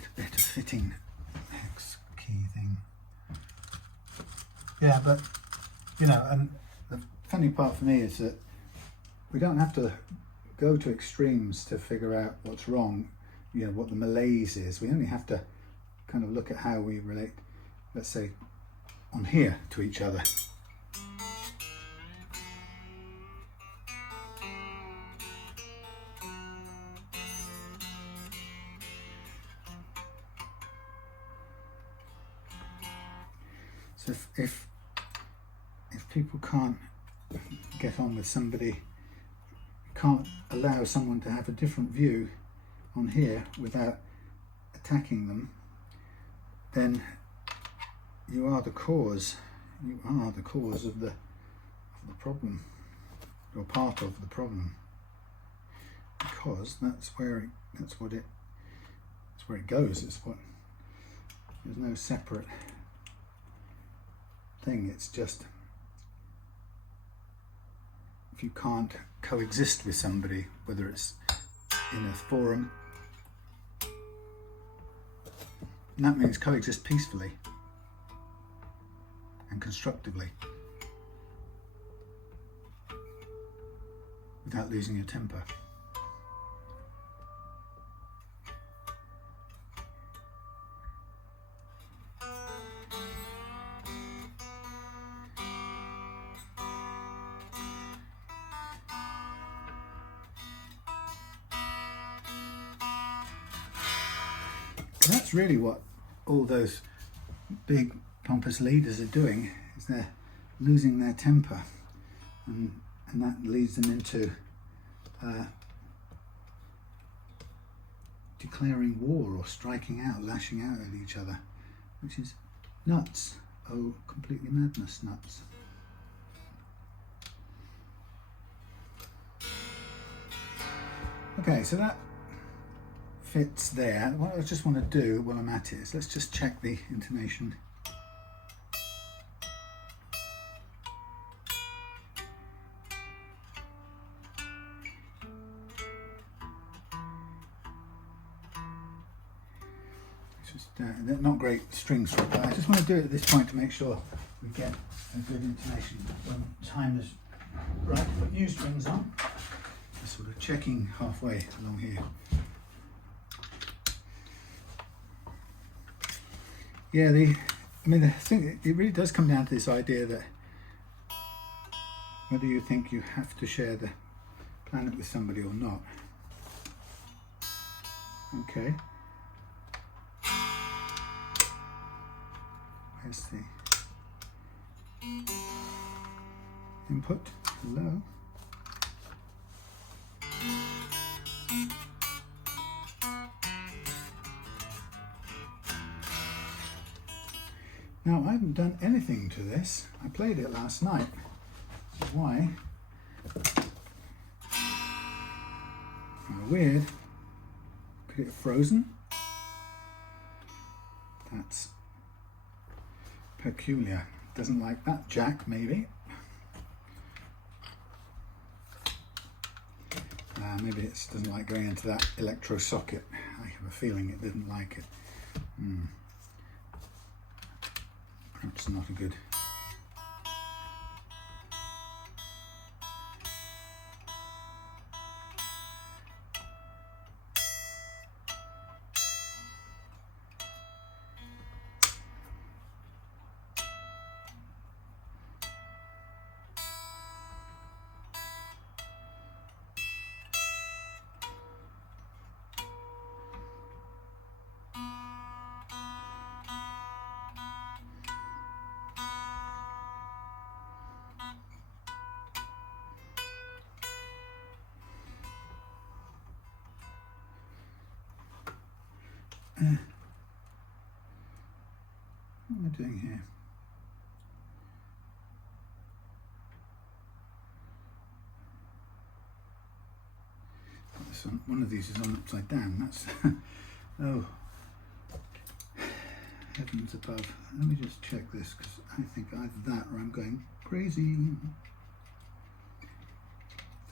a better fitting hex key thing. Yeah, but you know, and the funny part for me is that we don't have to go to extremes to figure out what's wrong, you know, what the malaise is. We only have to kind of look at how we relate let's say, on here to each other. So if people can't get on with somebody, can't allow someone to have a different view on here without attacking them, then you are the cause. You are the cause of the problem. You're part of the problem, because that's where it goes. It's what, there's no separate thing. It's just, if you can't coexist with somebody, whether it's in a forum, and that means coexist peacefully and constructively without losing your temper. That's really what all those big pompous leaders are doing, is they're losing their temper, and that leads them into declaring war or striking out, lashing out at each other, which is nuts. Oh, completely madness, nuts. Okay, so that fits there. What I just want to do while I'm at it is let's just check the intonation. It's just not great strings for it, but I just want to do it at this point to make sure we get a good intonation when time is right to put new strings on. Just sort of checking halfway along here. Yeah, the thing, it really does come down to this idea that whether you think you have to share the planet with somebody or not. Okay. Where's the input? Hello. Now, I haven't done anything to this. I played it last night. Why? Weird. Could it have frozen? That's peculiar. Doesn't like that jack, maybe. Maybe it doesn't like going into that electro socket. I have a feeling it didn't like it. Perhaps not a good. What am I doing here? This one of these is on upside down. That's oh, heavens above. Let me just check this, because I think either that or I'm going crazy.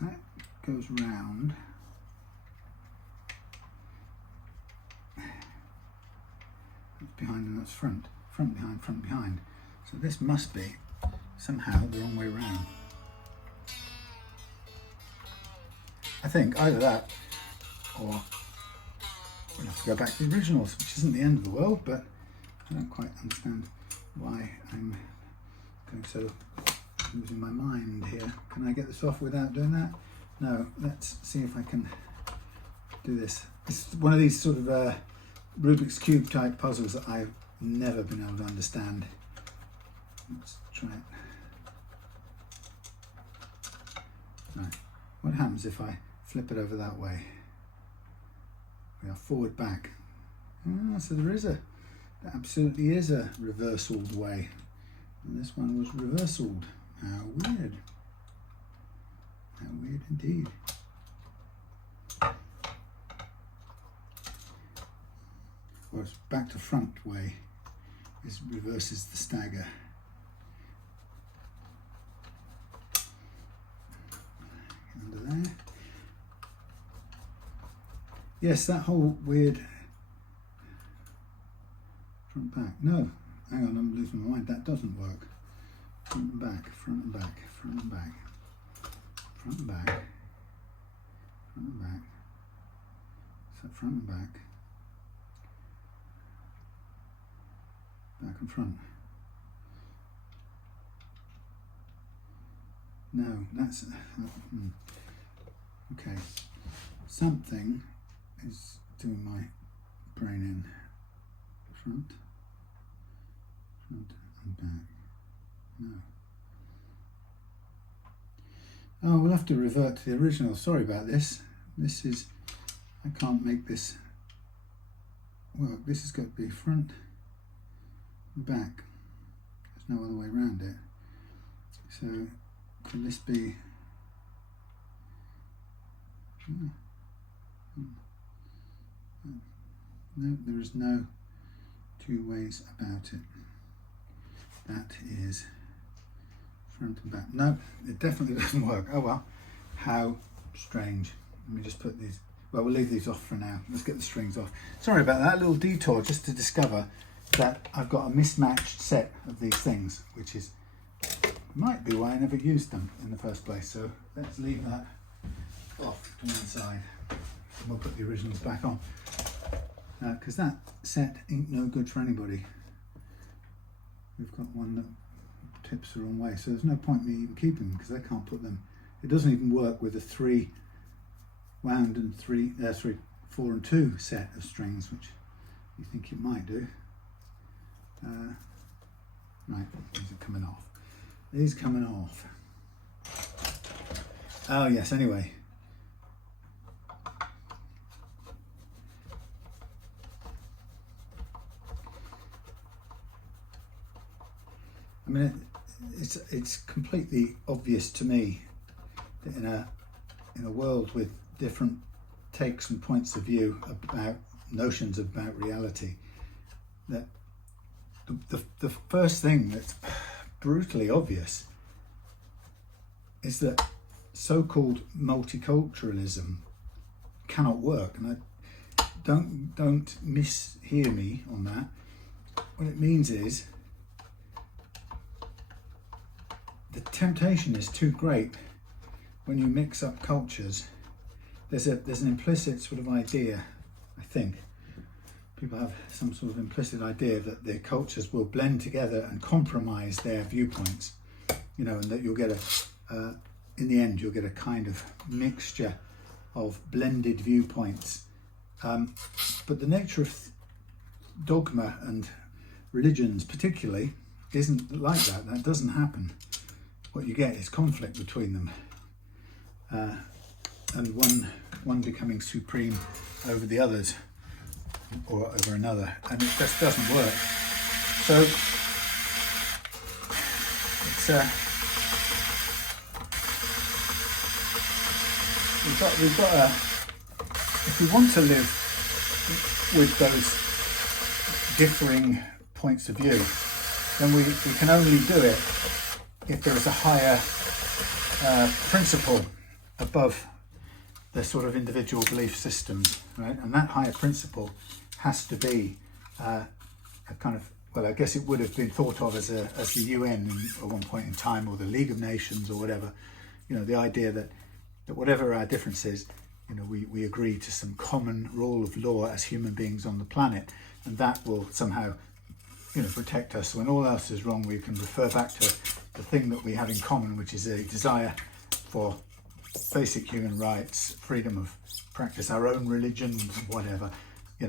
That goes round. That's behind and that's front. Front, behind, front, behind. So this must be somehow the wrong way around. I think either that, or we'll have to go back to the originals, which isn't the end of the world, but I don't quite understand why I'm going so losing my mind here. Can I get this off without doing that? No, let's see if I can do this. It's one of these sort of Rubik's Cube type puzzles that I've never been able to understand. Let's try it. Right. What happens if I flip it over that way? We are forward back. So there absolutely is a reversaled way. And this one was reversaled. How weird. How weird indeed. Or it's back to front way. This reverses the stagger. Under there. Yes, that whole weird front back. No, hang on, I'm losing my mind. That doesn't work. Front and back, front and back, front and back, front and back, front and back. So front and back, back and front. No, that's okay. Something is doing my brain in. Front and back. No. Oh, we'll have to revert to the original. Sorry about this. This is, I can't make this work. This has got to be front and back. There's no other way around it. So, can this be? No, there is no two ways about it. That is front and back. No, it definitely doesn't work. Oh well, how strange. Let me just put these, well, we'll leave these off for now. Let's get the strings off. Sorry about that little detour, just to discover that I've got a mismatched set of these things, which is, might be why I never used them in the first place. So let's leave that off to one side. And we'll put the originals back on. Because that set ain't no good for anybody. We've got one that tips the wrong way, so there's no point me even keeping them because I can't put them. It doesn't even work with a 3 wound and 4 and 2 set of strings, which you think it might do. Right, these are coming off. These coming off. Oh yes. Anyway. I mean, it's completely obvious to me that in a world with different takes and points of view about notions about reality, that the first thing that's brutally obvious is that so-called multiculturalism cannot work. And I don't mishear me on that. What it means is, the temptation is too great when you mix up cultures. There's an implicit sort of idea, I think. People have some sort of implicit idea that their cultures will blend together and compromise their viewpoints, you know, and that you'll get in the end, you'll get a kind of mixture of blended viewpoints. But the nature of dogma and religions particularly isn't like that. That doesn't happen. What you get is conflict between them, and one becoming supreme over the others or over another, and it just doesn't work. So it's we've got a, if we want to live with those differing points of view, then we can only do it if there is a higher principle above the sort of individual belief systems, right? And that higher principle has to be a kind of, well, I guess it would have been thought of as the UN at one point in time, or the League of Nations, or whatever. You know, the idea that whatever our differences, you know, we agree to some common rule of law as human beings on the planet, and that will somehow protect us. When all else is wrong, we can refer back to the thing that we have in common, which is a desire for basic human rights, freedom of practice our own religion, whatever,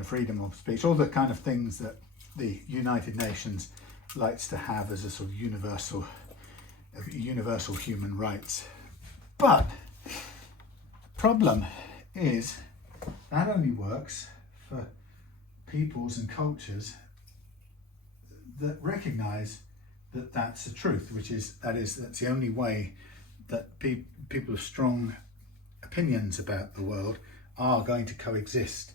freedom of speech, all the kind of things that the United Nations likes to have as a sort of universal human rights. But problem is that only works for peoples and cultures that recognize that that's the truth, that's the only way that people of strong opinions about the world are going to coexist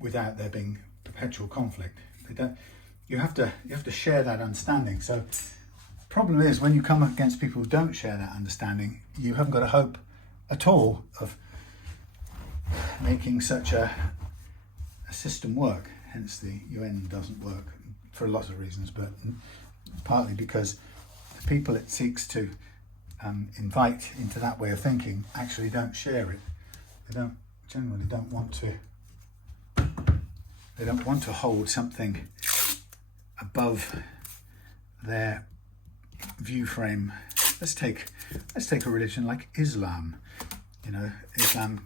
without there being perpetual conflict. You have to share that understanding. So the problem is, when you come against people who don't share that understanding, you haven't got a hope at all of making such a system work. Hence the UN doesn't work for lots of reasons, but partly because the people it seeks to invite into that way of thinking actually don't share it. They generally don't want to hold something above their view frame. Let's take a religion like Islam. Islam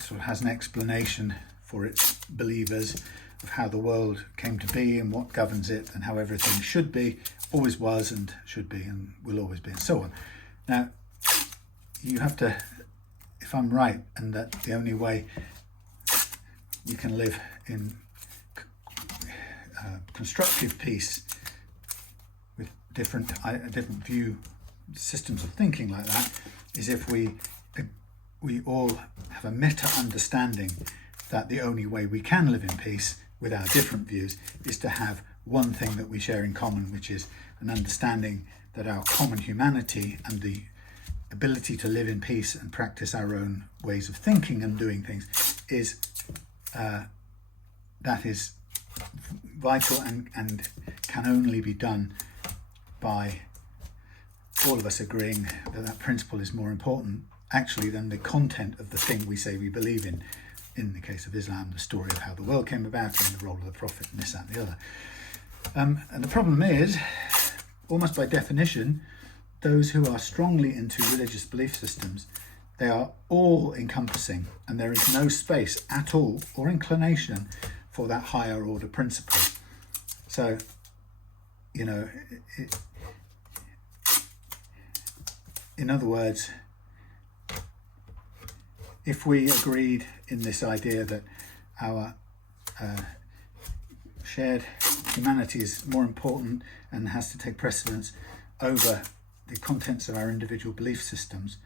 sort of has an explanation for its believers of how the world came to be and what governs it and how everything should be, always was and should be and will always be, and so on. Now, you have to, if I'm right, and that the only way you can live in constructive peace with different view systems of thinking like that is if we all have a meta understanding that the only way we can live in peace with our different views is to have one thing that we share in common, which is an understanding that our common humanity and the ability to live in peace and practice our own ways of thinking and doing things is that is vital and can only be done by all of us agreeing that that principle is more important actually than the content of the thing we say we believe in. In the case of Islam, the story of how the world came about and the role of the prophet and this, that and the other. And the problem is, almost by definition, those who are strongly into religious belief systems, they are all encompassing and there is no space at all or inclination for that higher order principle. So, in other words, if we agreed in this idea that our shared humanity is more important and has to take precedence over the contents of our individual belief systems,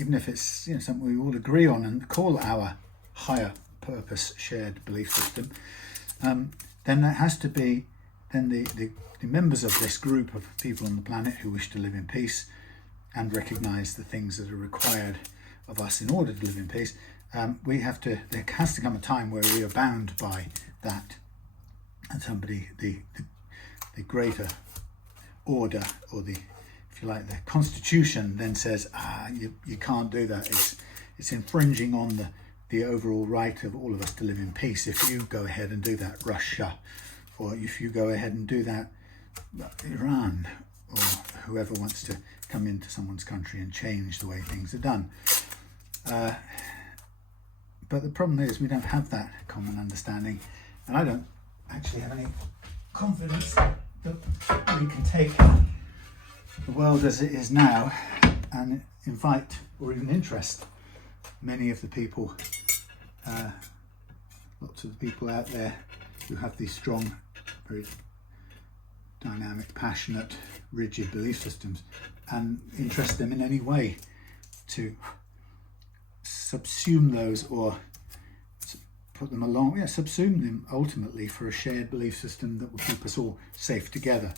even if it's something we all agree on and call our higher purpose shared belief system, then that has to be the members of this group of people on the planet who wish to live in peace and recognise the things that are required of us in order to live in peace. There has to come a time where we are bound by that, and somebody, the greater order, or the constitution, then says, you can't do that. It's infringing on the overall right of all of us to live in peace. If you go ahead and do that, Russia, or if you go ahead and do that, Iran, or whoever wants to come into someone's country and change the way things are done. But the problem is we don't have that common understanding, and I don't actually have any confidence that we can take the world as it is now and invite or even interest many of the people, lots of the people out there who have these strong, very dynamic, passionate, rigid belief systems, and interest them in any way to subsume those or put them along, subsume them ultimately for a shared belief system that will keep us all safe together.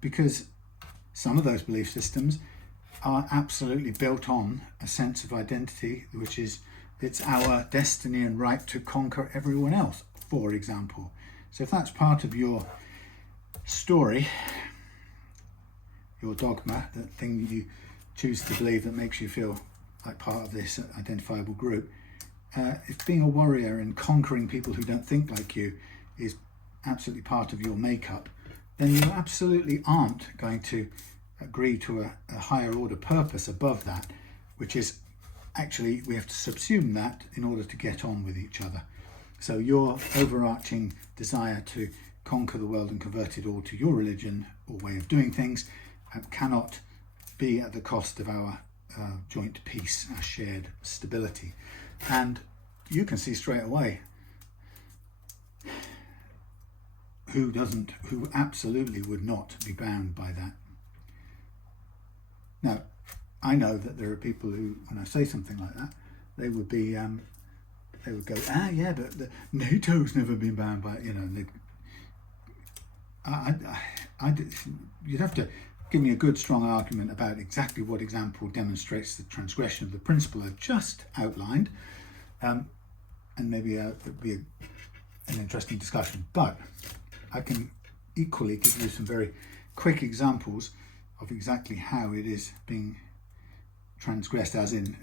Because some of those belief systems are absolutely built on a sense of identity, which is it's our destiny and right to conquer everyone else, for example. So if that's part of your story, your dogma, that thing you choose to believe that makes you feel like part of this identifiable group, if being a warrior and conquering people who don't think like you is absolutely part of your makeup, then you absolutely aren't going to agree to a higher order purpose above that, which is actually, we have to subsume that in order to get on with each other. So your overarching desire to conquer the world and convert it all to your religion or way of doing things cannot be at the cost of our joint peace, our shared stability. And you can see straight away who absolutely would not be bound by that. Now, I know that there are people who, when I say something like that, they would be, they would go, yeah, but the NATO's never been bound by it, you know. You'd have to give me a good, strong argument about exactly what example demonstrates the transgression of the principle I've just outlined, and maybe it would be an interesting discussion. But I can equally give you some very quick examples of exactly how it is being transgressed, as in,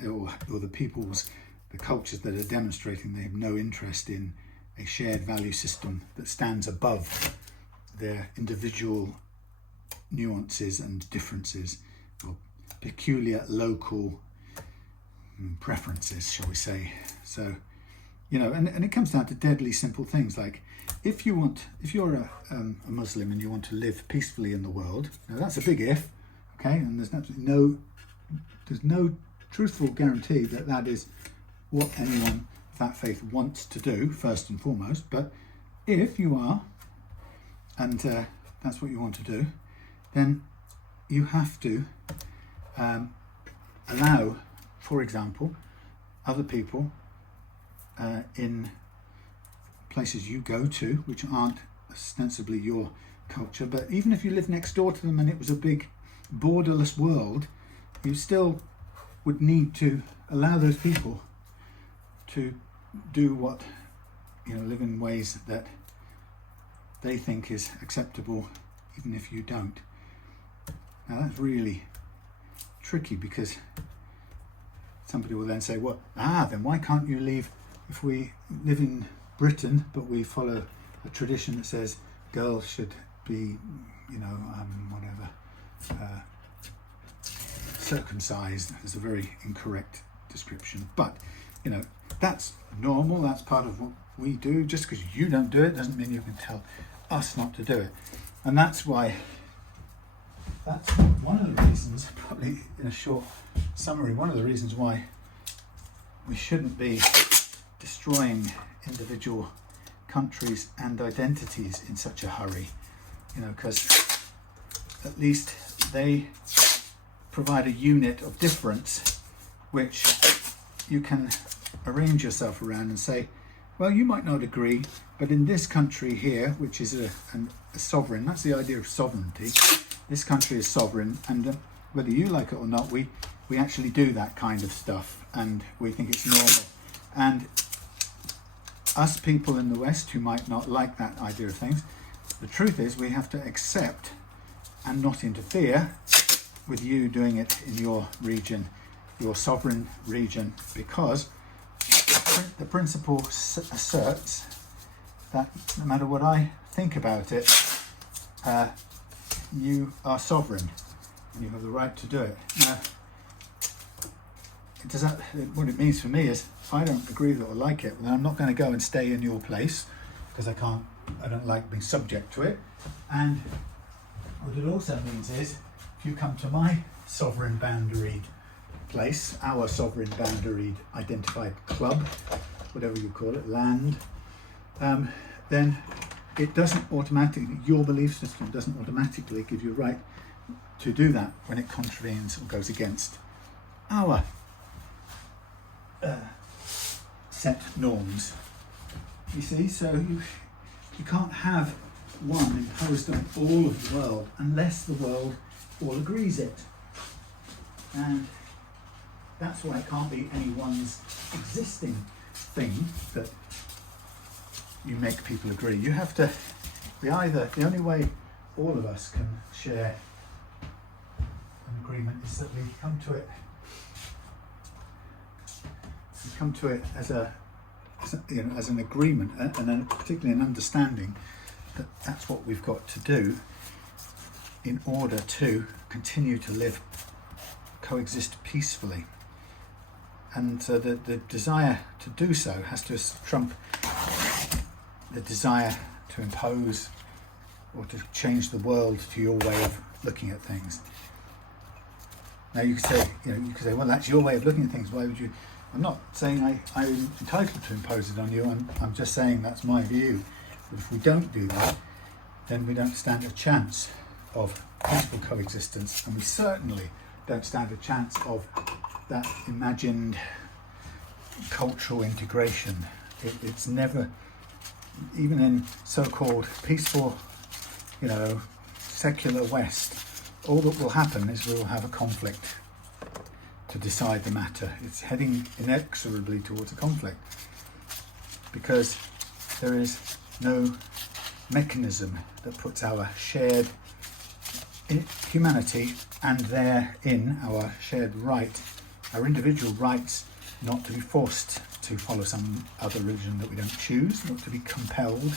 or the peoples, the cultures that are demonstrating they have no interest in a shared value system that stands above their individual nuances and differences, or peculiar local preferences, shall we say. So, you know, and it comes down to deadly simple things like, if you're a Muslim and you want to live peacefully in the world, now that's a big if, okay, and there's absolutely no truthful guarantee that that is what anyone of that faith wants to do, first and foremost. But if you are, and that's what you want to do, then you have to allow, for example, other people in places you go to, which aren't ostensibly your culture, but even if you live next door to them and it was a big borderless world, you still would need to allow those people to do what, you know, live in ways that they think is acceptable, even if you don't. Now that's really tricky, because somebody will then say, well, then why can't you leave, if we live in Britain but we follow a tradition that says girls should be, you know, circumcised is a very incorrect description, but you know, that's normal, that's part of what we do. Just because you don't do it doesn't mean you can tell us not to do it. And that's why, that's one of the reasons, probably in a short summary, one of the reasons why we shouldn't be destroying individual countries and identities in such a hurry, you know, because at least they provide a unit of difference which you can arrange yourself around and say, well, you might not agree, but in this country here, which is a sovereign, that's the idea of sovereignty, this country is sovereign, and whether you like it or not, we actually do that kind of stuff, and we think it's normal. And us people in the West who might not like that idea of things, the truth is we have to accept and not interfere with you doing it in your region, your sovereign region, because the principle asserts that no matter what I think about it, you are sovereign and you have the right to do it. Now, what it means for me is, if I don't agree with it or like it, then I'm not going to go and stay in your place, because I don't like being subject to it. And what it also means is, if you come to my sovereign boundaried place, our sovereign boundaried identified club, whatever you call it, land, then it doesn't automatically, your belief system doesn't automatically give you a right to do that when it contravenes or goes against our set norms. You see, so you can't have one imposed on all of the world unless the world all agrees it. And that's why it can't be anyone's existing thing that you make people agree. You have to be the only way all of us can share an agreement is that we come to it we come to it as an agreement, and then particularly an understanding that that's what we've got to do in order to continue to coexist peacefully. And so the desire to do so has to trump the desire to impose or to change the world to your way of looking at things. Now you could say, well, that's your way of looking at things. Why would you? I'm not saying I'm entitled to impose it on you. I'm just saying that's my view. But if we don't do that, then we don't stand a chance of peaceful coexistence, and we certainly don't stand a chance of that imagined cultural integration. It's never, even in so-called peaceful, secular West, all that will happen is we will have a conflict to decide the matter. It's heading inexorably towards a conflict because there is no mechanism that puts our shared humanity and therein our shared right, our individual rights, not to be forced to follow some other religion that we don't choose, not to be compelled,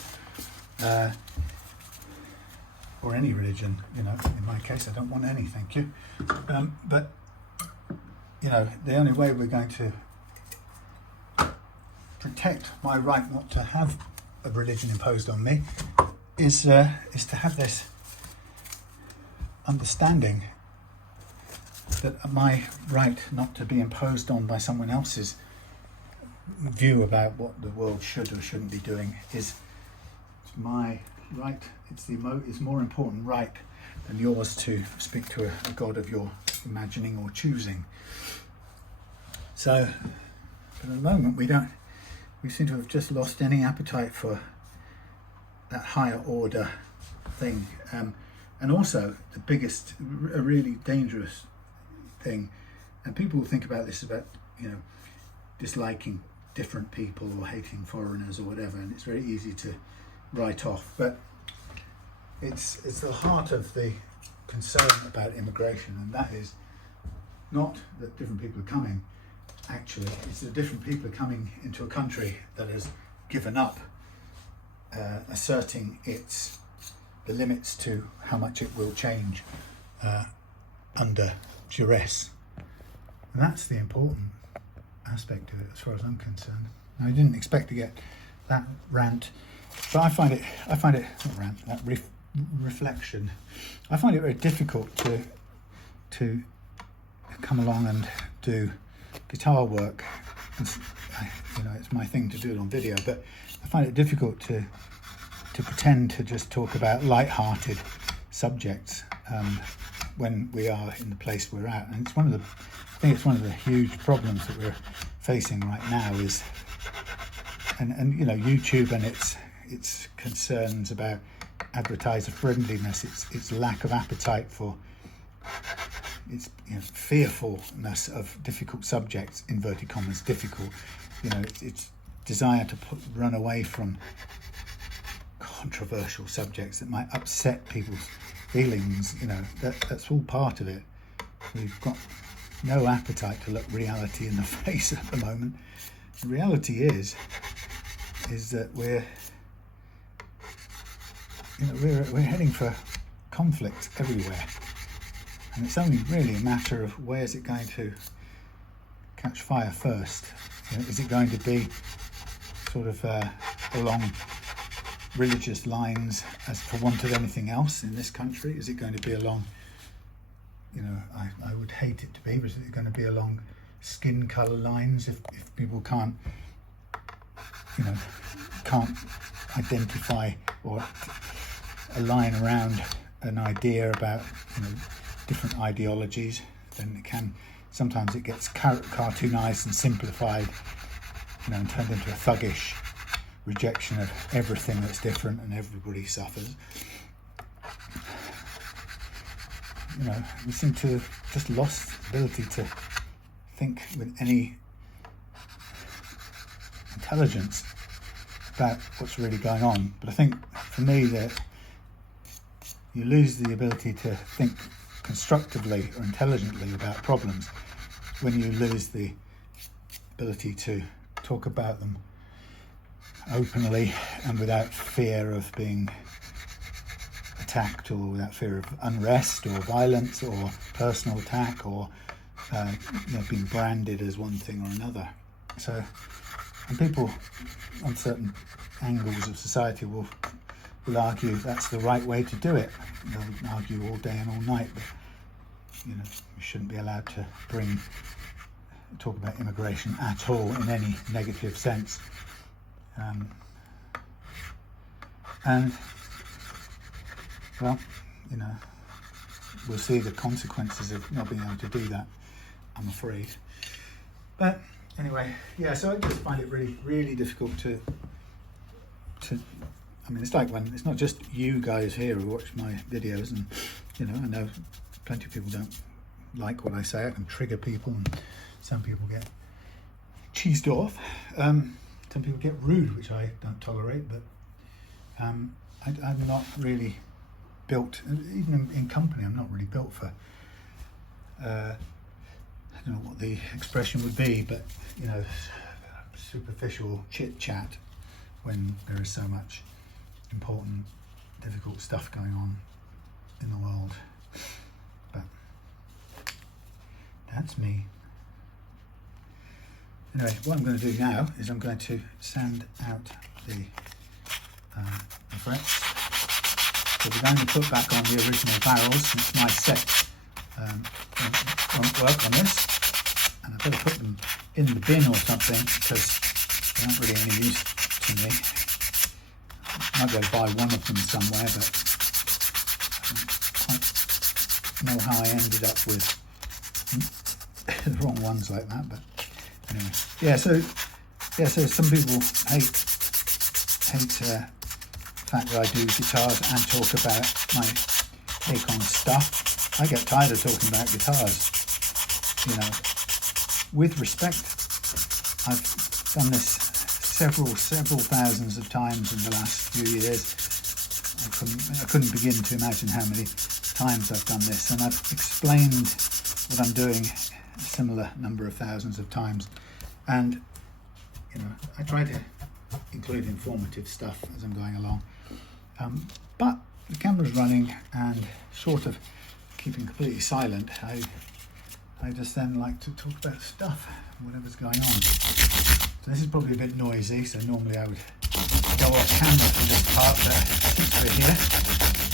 or any religion. In my case, I don't want any, thank you. But the only way we're going to protect my right not to have a religion imposed on me is to have this understanding that my right not to be imposed on by someone else's view about what the world should or shouldn't be doing is my right. It's more important right than yours to speak to a God of your imagining or choosing. So for the moment we seem to have just lost any appetite for that higher order thing. And also the biggest, a really dangerous thing, and people think about this, about disliking different people or hating foreigners or whatever, and it's very easy to write off, but it's the heart of the concern about immigration, and that is not that different people are coming, actually it's that different people are coming into a country that has given up asserting the limits to how much it will change under duress. And that's the important aspect of it as far as I'm concerned. I didn't expect to get that rant, but I find it not rant, that reflection. I find it very difficult to come along and do guitar work. It's my thing to do it on video, but I find it difficult to pretend to just talk about light-hearted subjects when we are in the place we're at. And I think it's one of the huge problems that we're facing right now is, and YouTube and its concerns about advertiser friendliness, its lack of appetite for its fearfulness of difficult subjects, inverted commas, difficult, its desire to run away from controversial subjects that might upset people's feelings. That's all part of it. We've got no appetite to look reality in the face at the moment. The reality is that we're heading for conflict everywhere, and it's only really a matter of where's it going to catch fire first. Is it going to be sort of along religious lines, as for want of anything else in this country? Is it going to be along, I would hate it to be, but is it going to be along skin colour lines? If people can't identify or align around an idea about different ideologies, then sometimes it gets cartoonized and simplified, and turned into a thuggish rejection of everything that's different, and everybody suffers. We seem to have just lost the ability to think with any intelligence about what's really going on. But I think for me that you lose the ability to think constructively or intelligently about problems when you lose the ability to talk about them openly and without fear of being attacked, or without fear of unrest or violence or personal attack, or being branded as one thing or another. So, and people on certain angles of society will argue that's the right way to do it. They'll argue all day and all night, but you shouldn't be allowed to talk about immigration at all in any negative sense. And well, we'll see the consequences of not being able to do that, I'm afraid. But anyway, yeah, so I just find it really, really difficult to I mean, it's like when it's not just you guys here who watch my videos, and I know plenty of people don't like what I say. I can trigger people, and some people get cheesed off. Some people get rude, which I don't tolerate, but I'm not really built, even in company, I'm not really built for, I don't know what the expression would be, but superficial chit chat when there is so much important, difficult stuff going on in the world. But that's me. Anyway, what I'm going to do now is I'm going to sand out the frets. So we're going to put back on the original barrels, since my set won't work on this, and I've got to put them in the bin or something because they aren't really any use to me. I might be able to buy one of them somewhere, but I don't quite know how I ended up with the wrong ones like that. But anyway, so some people hate the fact that I do guitars and talk about my take on stuff. I get tired of talking about guitars. With respect, I've done this several thousands of times in the last few years. I couldn't begin to imagine how many times I've done this, and I've explained what I'm doing a similar number of thousands of times. And I try to include informative stuff as I'm going along. But the camera's running, and short of keeping completely silent, I just then like to talk about stuff, whatever's going on. So this is probably a bit noisy, so normally I would go off camera for this part, but since we're here,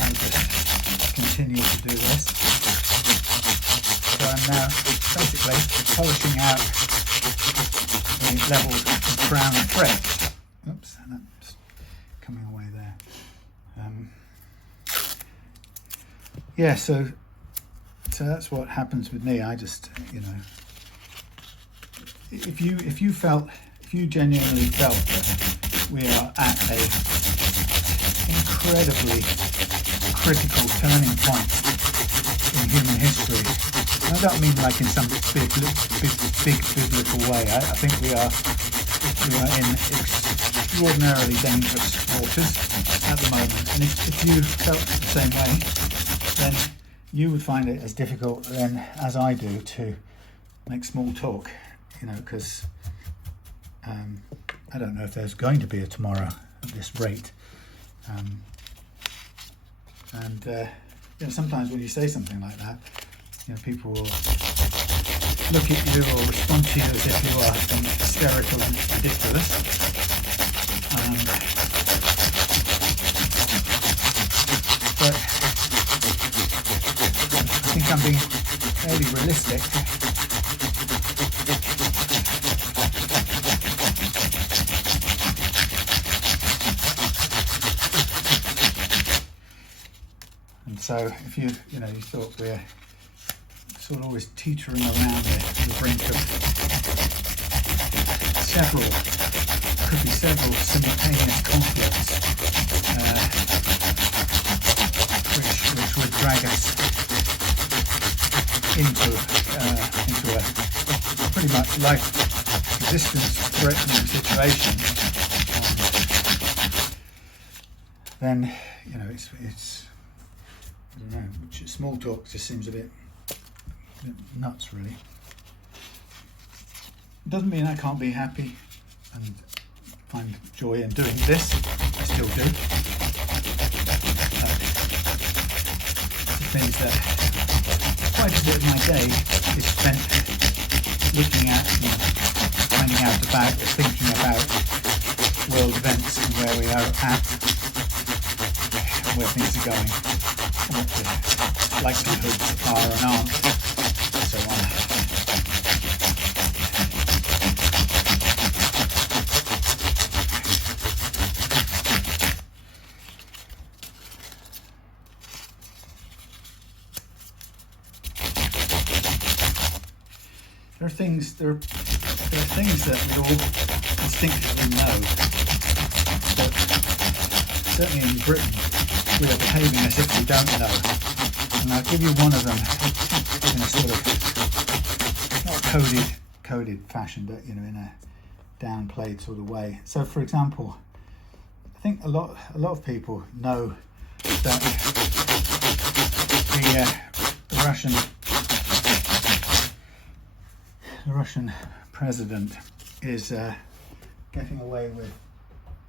I'll just continue to do this. So I'm now basically polishing out the leveled crown fret. Oops, that's coming away there. Yeah, so that's what happens with me. I just, if you genuinely felt that we are at a incredibly critical turning point in human history, and I don't mean like in some big biblical way. I think we are in extraordinarily dangerous waters at the moment, and if you felt the same way, then you would find it as difficult then as I do to make small talk, because I don't know if there's going to be a tomorrow at this rate. Sometimes when you say something like that, people will look at you or respond to you as if you are hysterical and ridiculous. But I think I'm being fairly realistic. And so if you thought we're sort of always teetering around the brink of could be several simultaneous conflicts, which would drag us into a pretty much life existence-threatening situation. Then it's I don't know. Small talk just seems a bit nuts, really. doesn't mean I can't be happy and find joy in doing this. I still do. It means that quite a bit of my day is spent looking at and finding out about, or thinking about world events and where we are at, and where things are going, and what the likelihoods are and aren't, and so on. There are things that we all instinctively know, but certainly in Britain we are behaving as if we don't know. And I'll give you one of them in a sort of not coded fashion, but in a downplayed sort of way. So, for example, I think a lot of people know that the Russian president is getting away with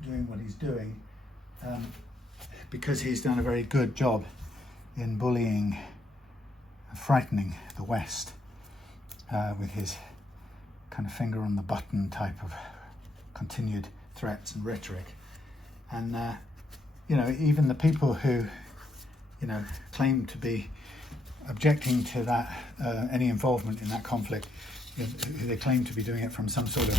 doing what he's doing because he's done a very good job in bullying and frightening the West with his kind of finger on the button type of continued threats and rhetoric. And even the people who claim to be objecting to that any involvement in that conflict, they claim to be doing it from some sort of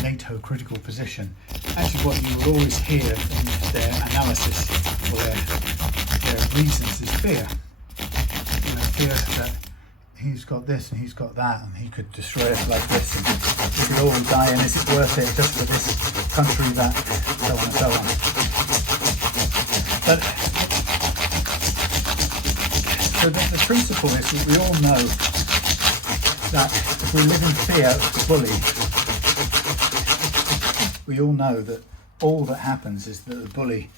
NATO critical position. Actually, what you will always hear from their analysis or their reasons is fear. Fear that he's got this and he's got that and he could destroy us like this and we could all die, and is it worth it just for this country, that, so on and so on. But so the principle is that we all know that if we live in fear of the bully, we all know that all that happens is that the bully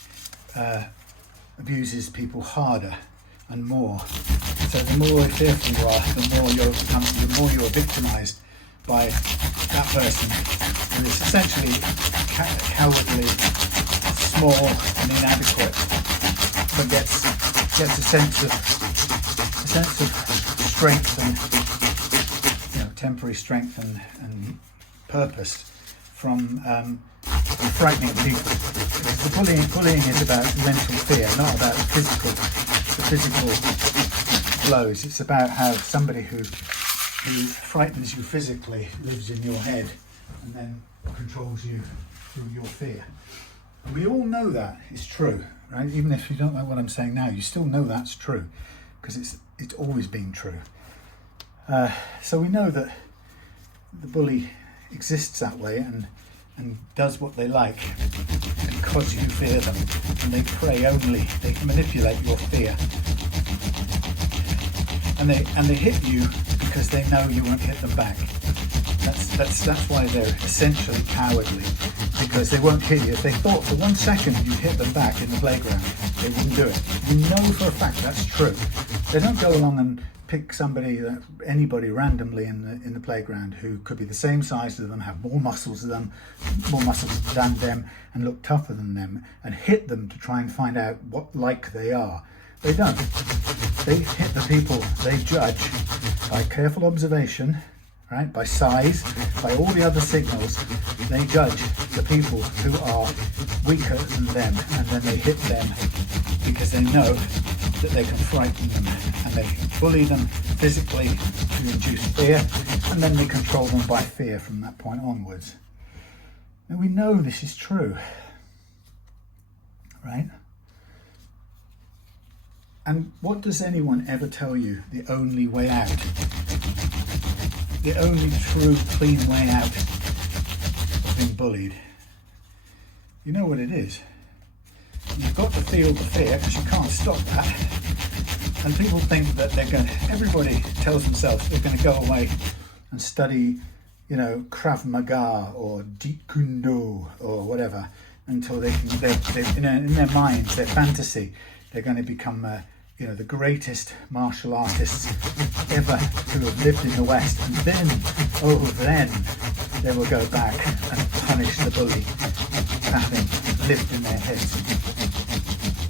abuses people harder and more. So the more fearful you are, the more you're victimised by that person, who is essentially cowardly, small and inadequate, but gets a sense of strength and temporary strength and purpose from frightening people. The bullying is about mental fear, not about the physical blows. It's about how somebody who frightens you physically lives in your head and then controls you through your fear. And we all know that is true, right? Even if you don't know what I'm saying now, you still know that's true, because it's always been true. So we know that the bully exists that way and does what they like because you fear them, and they prey only, they manipulate your fear, and they hit you because they know you won't hit them back. That's why they're essentially cowardly, because they won't hit you. If they thought for 1 second you'd hit them back in the playground, they wouldn't do it. You know for a fact that's true. They don't go along and pick anybody randomly in the playground who could be the same size as them, have more muscles than them, and look tougher than them, and hit them to try and find out what like they are. They don't. They hit the people they judge by careful observation, right? By size, by all the other signals. They judge the people who are weaker than them, and then they hit them because they know that they can frighten them, and they bully them physically to induce fear, and then they control them by fear from that point onwards. Now we know this is true, right? And what does anyone ever tell you the only way out? The only true, clean way out of being bullied? You know what it is. You've got to feel the fear, because you can't stop that. And people think that everybody tells themselves they're going to go away and study, Krav Maga or Jeet Kune Do or whatever, until in their minds, their fantasy, they're going to become you know, the greatest martial artists ever to have lived in the West, and then, oh then, they will go back and punish the bully for having lived in their heads,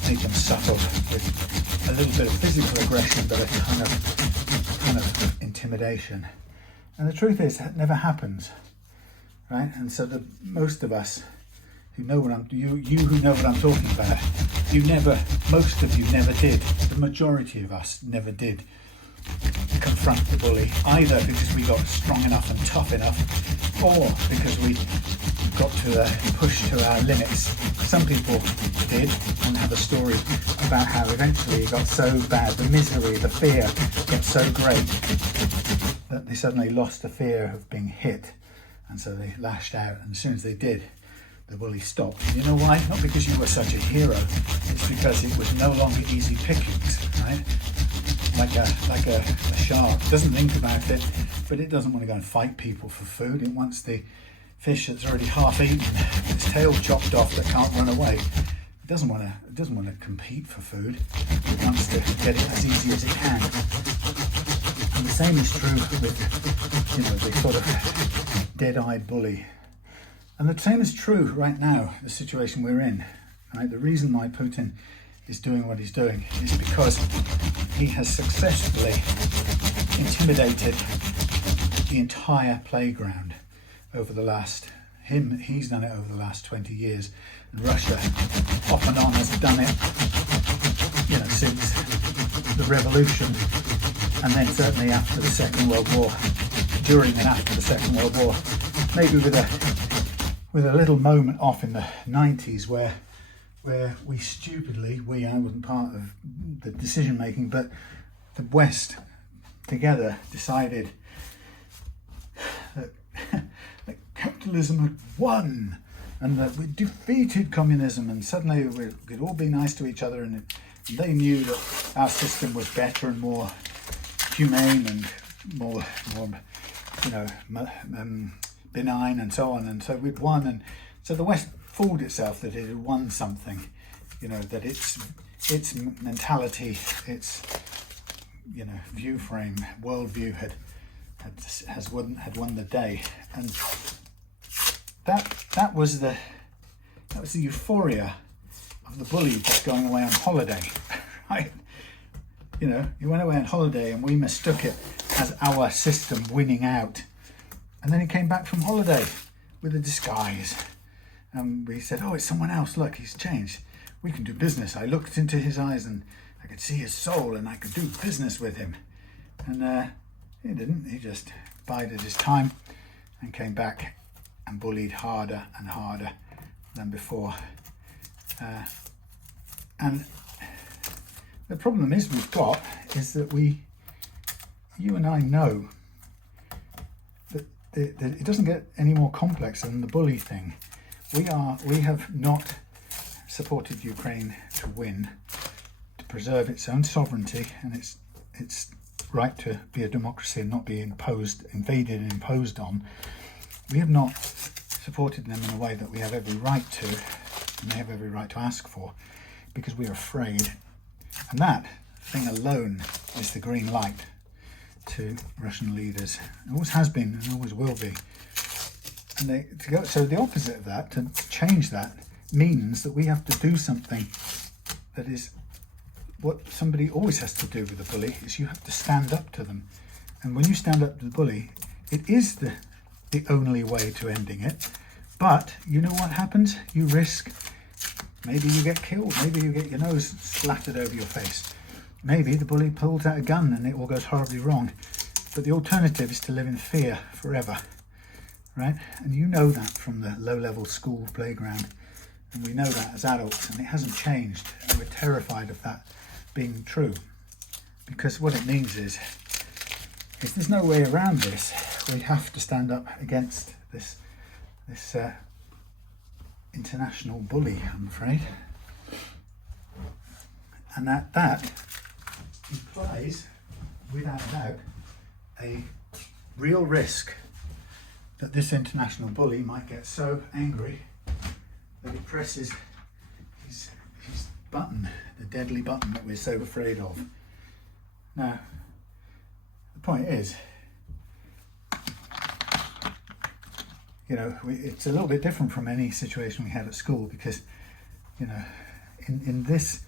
make them suffer with a little bit of physical aggression, but a ton of intimidation. And the truth is, that never happens, right? And so most of us who know what you who know what I'm talking about, most of you never did. The majority of us never did confront the bully, either because we got strong enough and tough enough, or because we got to push to our limits. Some people did, and have a story about how eventually it got so bad, the misery, the fear got so great that they suddenly lost the fear of being hit, and so they lashed out, and as soon as they did, the bully stopped. And you know why? Not because you were such a hero, it's because it was no longer easy pickings, right? Like a shark doesn't think about it, but it doesn't want to go and fight people for food. It wants the fish that's already half eaten, its tail chopped off, that can't run away. It doesn't want to compete for food. It wants to get it as easy as it can. And the same is true with, you know, the sort of dead-eyed bully. And the same is true right now, the situation we're in. Right? The reason why Putin is doing what he's doing is because he has successfully intimidated the entire playground over the last, he's done it over the last 20 years, and Russia off and on has done it, you know, since the revolution, and then certainly after the Second World War, during and after the Second World War, maybe with a little moment off in the 90s where we stupidly, I wasn't part of the decision making, but the West together decided that, that capitalism had won and that we defeated communism, and suddenly we could all be nice to each other, and they knew that our system was better and more humane and more you know, benign and so on, and so we'd won. And so the West fooled itself that it had won something, you know, that its mentality, its, you know, view frame, worldview had won the day. And that was the euphoria of the bully just going away on holiday, right? You know, he went away on holiday and we mistook it as our system winning out. And then he came back from holiday with a disguise. And we said, oh, it's someone else. Look, he's changed. We can do business. I looked into his eyes and I could see his soul and I could do business with him. And he didn't. He just bided his time and came back and bullied harder and harder than before. And the problem is is that you and I know that it doesn't get any more complex than the bully thing. We have not supported Ukraine to win, to preserve its own sovereignty and its right to be a democracy and not be invaded and imposed on. We have not supported them in a way that we have every right to, and they have every right to ask for, because we are afraid. And that thing alone is the green light to Russian leaders. It always has been and always will be. And so the opposite of that, to change that, means that we have to do something that is what somebody always has to do with a bully, is you have to stand up to them. And when you stand up to the bully, it is the only way to ending it. But you know what happens? You risk, maybe you get killed, maybe you get your nose splattered over your face. Maybe the bully pulls out a gun and it all goes horribly wrong. But the alternative is to live in fear forever, right? And you know that from the low-level school playground. And we know that as adults, and it hasn't changed. And we're terrified of that being true. Because what it means is there's no way around this. We have to stand up against this international bully, I'm afraid. And that implies, without doubt, a real risk that this international bully might get so angry that he presses his button, the deadly button that we're so afraid of. Now, the point is, you know, it's a little bit different from any situation we had at school, because, you know, in this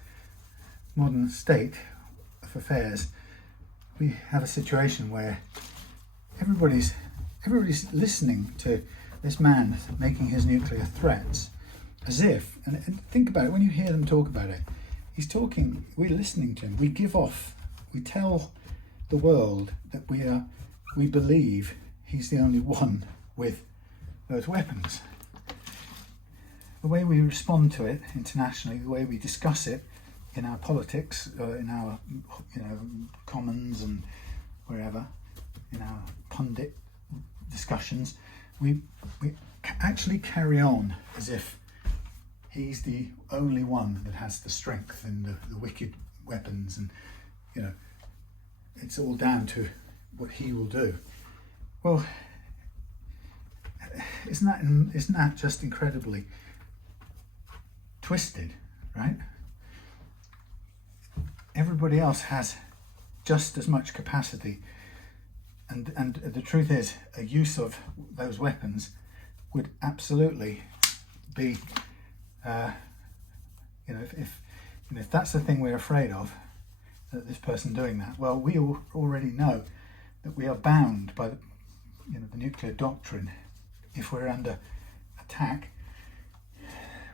modern state of affairs, we have a situation where everybody's listening to this man making his nuclear threats, as if, and think about it, when you hear them talk about it, he's talking, we're listening to him, we tell the world that we believe he's the only one with those weapons. The way we respond to it internationally, the way we discuss it in our politics, in our, you know, commons and wherever, in our pundit discussions, we actually carry on as if he's the only one that has the strength and the wicked weapons, and, you know, it's all down to what he will do. Well, isn't that just incredibly twisted, right? Everybody else has just as much capacity, and the truth is, a use of those weapons would absolutely be, you know, if that's the thing we're afraid of, that this person doing that, well, we already know that we are bound by the nuclear doctrine. If we're under attack,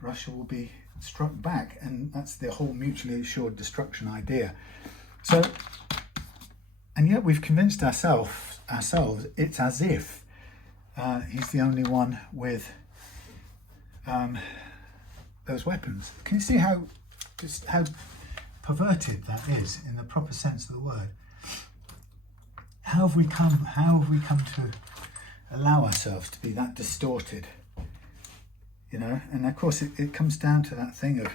Russia will be struck back, and that's the whole mutually assured destruction idea. So, and yet we've convinced ourselves it's as if he's the only one with those weapons. Can you see how perverted that is in the proper sense of the word? How have we come to allow ourselves to be that distorted? You know, and of course it comes down to that thing of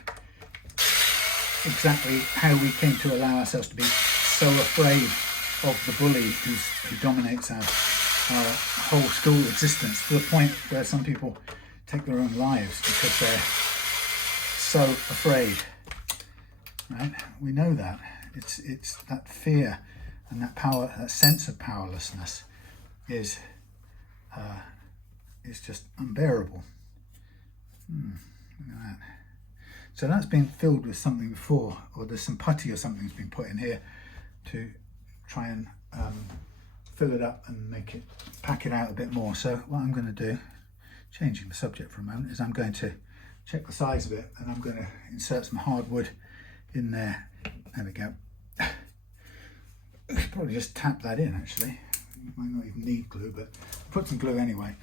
exactly how we came to allow ourselves to be so afraid of the bully who dominates our whole school existence, to the point where some people take their own lives because they're so afraid. Right? We know that. It's that fear and that power, that sense of powerlessness is just unbearable. Look at that. So that's been filled with something before, or there's some putty or something's been put in here to try and fill it up and pack it out a bit more. So what I'm going to do, changing the subject for a moment, is I'm going to check the size of it, and I'm going to insert some hardwood in there. There we go. Probably just tap that in, actually. You might not even need glue, but put some glue anyway.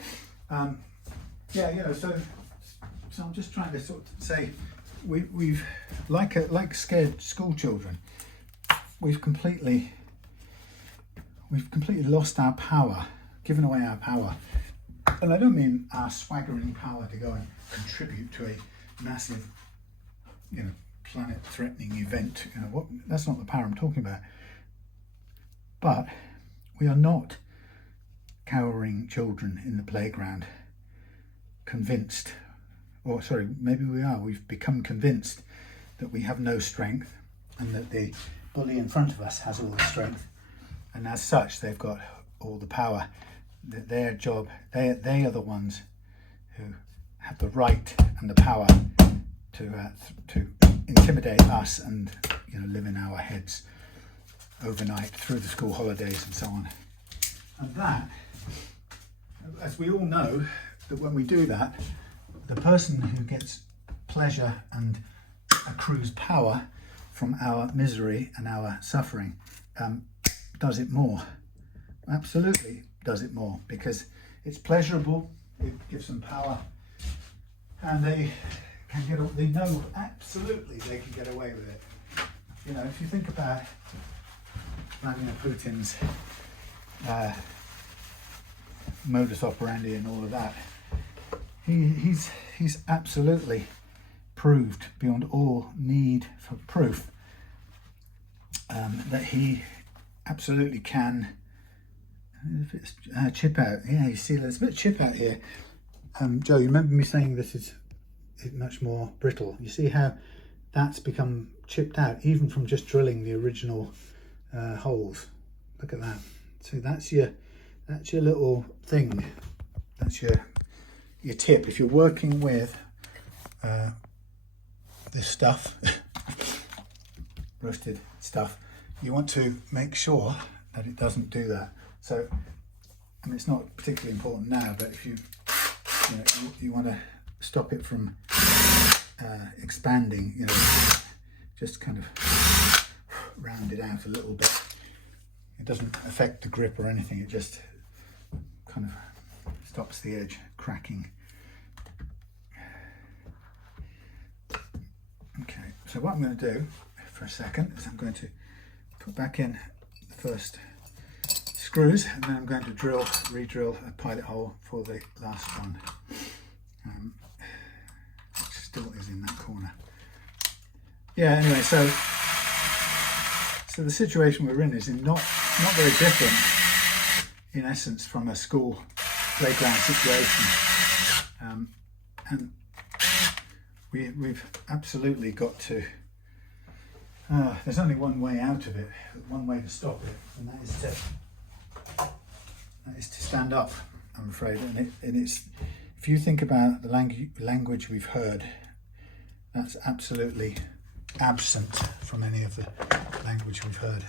Yeah, you know, so I'm just trying to sort of say, we've like scared school children, we've completely lost our power, given away our power. And I don't mean our swaggering power to go and contribute to a massive, you know, planet-threatening event. You know, that's not the power I'm talking about. But we are not cowering children in the playground, convinced, or sorry, maybe we are. We've become convinced that we have no strength, and that the bully in front of us has all the strength, and as such they've got all the power. That their job, they are the ones who have the right and the power to intimidate us and, you know, live in our heads overnight through the school holidays and so on. And that, as we all know, that when we do that, the person who gets pleasure and accrues power from our misery and our suffering does it more. Absolutely does it more, because it's pleasurable, it gives them power, and they know absolutely they can get away with it. You know, if you think about Vladimir Putin's modus operandi and all of that, he's absolutely proved beyond all need for proof that he absolutely can chip out. Yeah, you see there's a bit of chip out here. Joe, you remember me saying this is much more brittle. You see how that's become chipped out, even from just drilling the original holes. Look at that. So that's your little thing. That's your tip. If you're working with this stuff, roasted stuff, you want to make sure that it doesn't do that. So, I mean, it's not particularly important now, but if you want to stop it from expanding, just kind of round it out a little bit. It doesn't affect the grip or anything, it just kind of stops the edge cracking. Okay, so what I'm going to do for a second is I'm going to put back in the first screws, and then I'm going to re-drill a pilot hole for the last one, which still is in that corner. Yeah, anyway, so the situation we're in is not very different in essence from a school playground situation, and we've absolutely got to, there's only one way out of it, one way to stop it, and that is to stand up, I'm afraid. And it's, if you think about the language we've heard, that's absolutely absent from any of the language we've heard.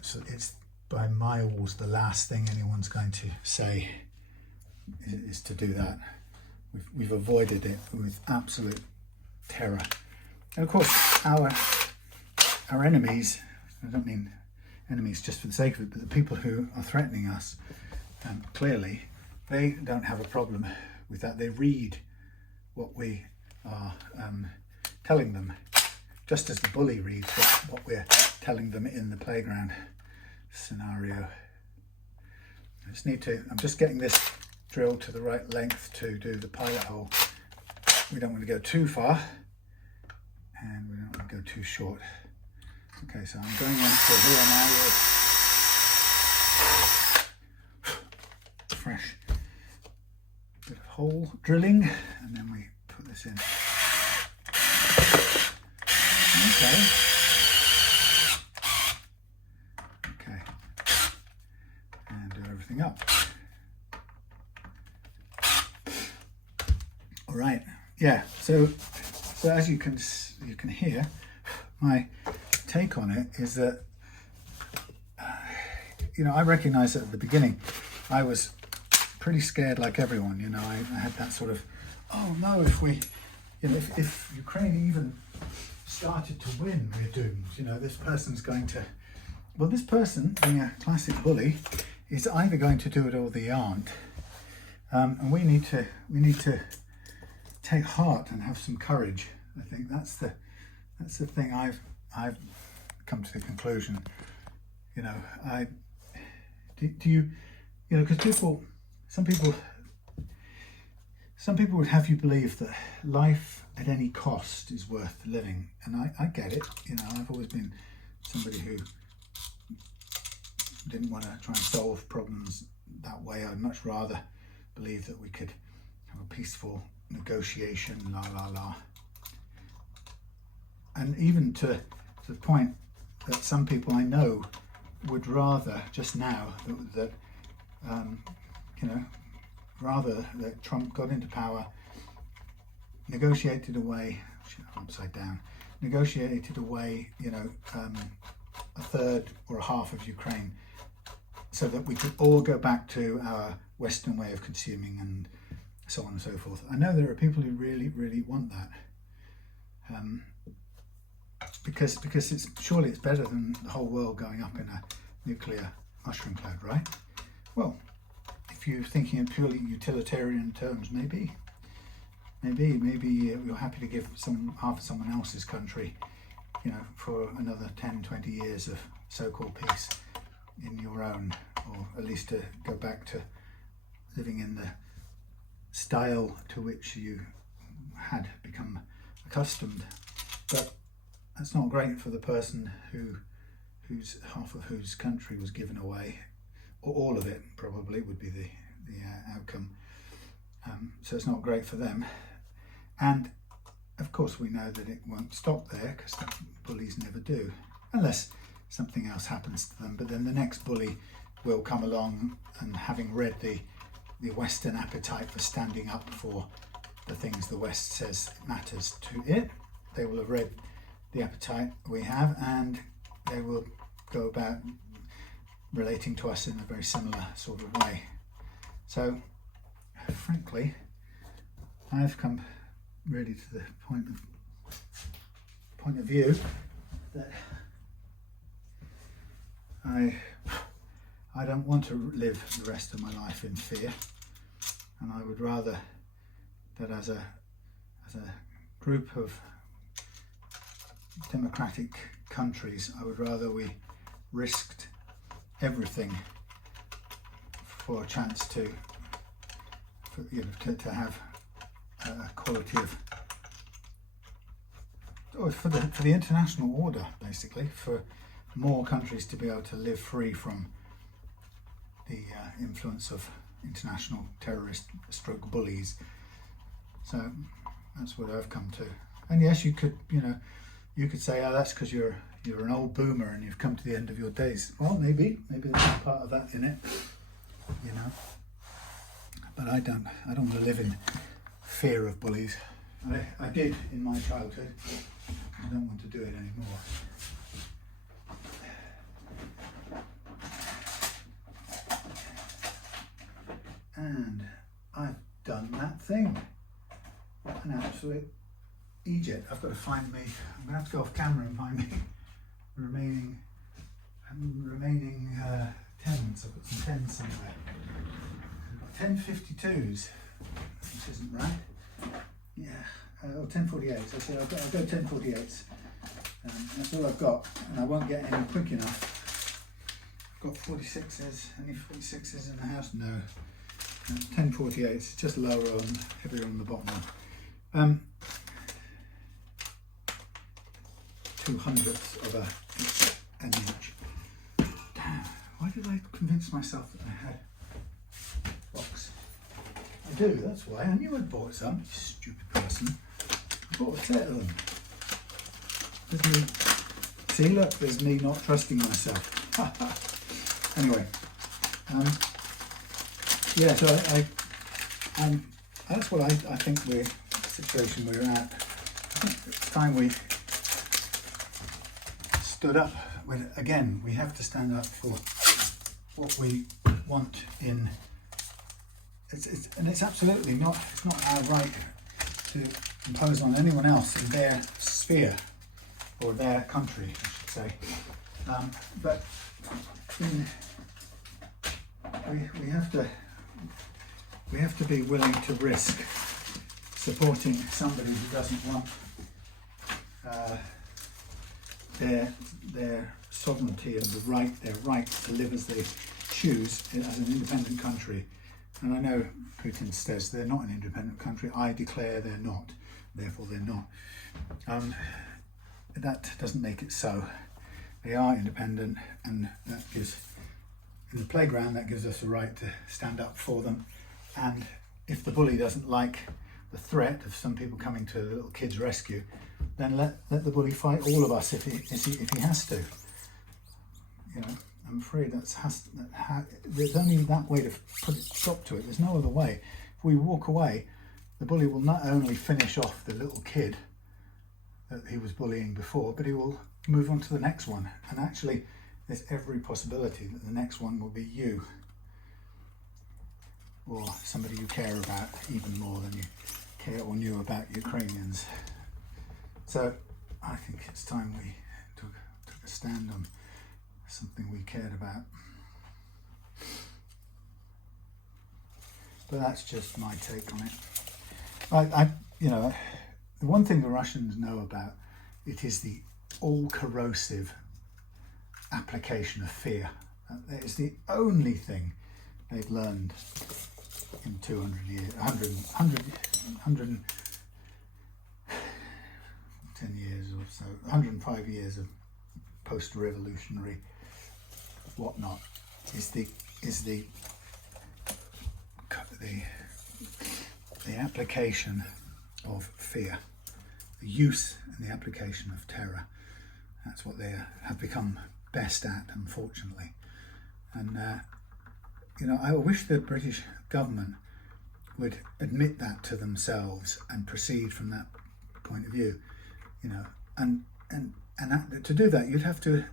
So it's by miles the last thing anyone's going to say is to do that. We've avoided it with absolute terror. And of course, our enemies, I don't mean enemies just for the sake of it, but the people who are threatening us, clearly, they don't have a problem with that. They read what we are telling them, just as the bully reads what we're telling them in the playground scenario. I'm just getting this drill to the right length to do the pilot hole. We don't want to go too far, and we don't want to go too short. Okay, so I'm going into here now with fresh bit of hole drilling, and then we put this in. Okay, and do everything up. All right, yeah. So as you can hear, my take on it is that I recognize that at the beginning I was pretty scared, like everyone. I had that sort of, oh no, if Ukraine even started to win, we're doomed. This person's going to, well, this person, being a classic bully, is either going to do it or they aren't. And we need to take heart and have some courage. I think that's the thing I've come to the conclusion. Because some people would have you believe that life at any cost is worth living, and I get it. I've always been somebody who didn't want to try and solve problems that way. I'd much rather believe that we could have a peaceful negotiation, and even to the point that some people I know would rather just now rather that Trump got into power, negotiated away a third or a half of Ukraine, so that we could all go back to our Western way of consuming and so on and so forth. I know there are people who really, really want that, because surely it's better than the whole world going up in a nuclear mushroom cloud, right? Well, if you're thinking in purely utilitarian terms, maybe you're happy to give half of someone else's country, for another 10, 20 years of so-called peace in your own, or at least to go back to living in the style to which you had become accustomed. But that's not great for the person whose half of whose country was given away, or all of it probably would be the outcome. So it's not great for them. And of course we know that it won't stop there, because bullies never do, unless something else happens to them. But then the next bully will come along, and having read the Western appetite for standing up for the things the West says matters to it, they will have read the appetite we have, and they will go about relating to us in a very similar sort of way. So frankly, I've come really to the point of view that I don't want to live the rest of my life in fear, and I would rather that as a group of democratic countries, I would rather we risked everything for a chance to have a quality of, or for the international order, basically, for more countries to be able to live free from the influence of international terrorist stroke bullies. So that's what I've come to. And yes, you could say, oh, that's because you're an old boomer and you've come to the end of your days. Well, maybe there's part of that in it, But I don't want to live in fear of bullies. I did in my childhood. I don't want to do it anymore. And I've done that thing. An absolute Egypt. I've got to find me. I'm going to have to go off camera and find me remaining tens. I've got some tens somewhere. I've got 1052s, which isn't right. Yeah, 1048s. I said I'll go 1048s. That's all I've got, and I won't get any quick enough. I've got 46s. Any 46s in the house? No. 1048s. Just lower on, heavier on the bottom. 2/100ths of an inch. Damn, why did I convince myself that I had box? I do, that's why. I knew I'd bought some, you stupid person. I bought a set of them. There's me. See, look, there's me not trusting myself. Anyway, yeah, so that's what I think the situation we're at. I think it's time we stood up. Again, we have to stand up for what we want in. And it's absolutely not. It's not our right to impose on anyone else in their sphere or their country, I should say. But we have to be willing to risk supporting somebody who doesn't want their sovereignty and their right to live as they choose as an independent country. And I know Putin says they're not an independent country. I declare they're not, therefore they're not. That doesn't make it so. They are independent, and that gives, in the playground, that gives us a right to stand up for them. And if the bully doesn't like the threat of some people coming to a little kid's rescue, then let the bully fight all of us if he has to. I'm afraid there's only that way to put a stop to it. There's no other way. If we walk away, the bully will not only finish off the little kid that he was bullying before, but he will move on to the next one. And actually, there's every possibility that the next one will be you, or somebody you care about even more than you care or knew about Ukrainians. So I think it's time we took a stand on something we cared about. But that's just my take on it. The one thing the Russians know about it is the all-corrosive application of fear. That is the only thing they've learned in 200 years, 110 years or so, 105 years of post-revolutionary whatnot, is the application of fear. the use and the application of terror. That's what they have become best at, unfortunately. And you know, I wish the British government would admit that to themselves and proceed from that point of view. You know, and to do that, you'd have to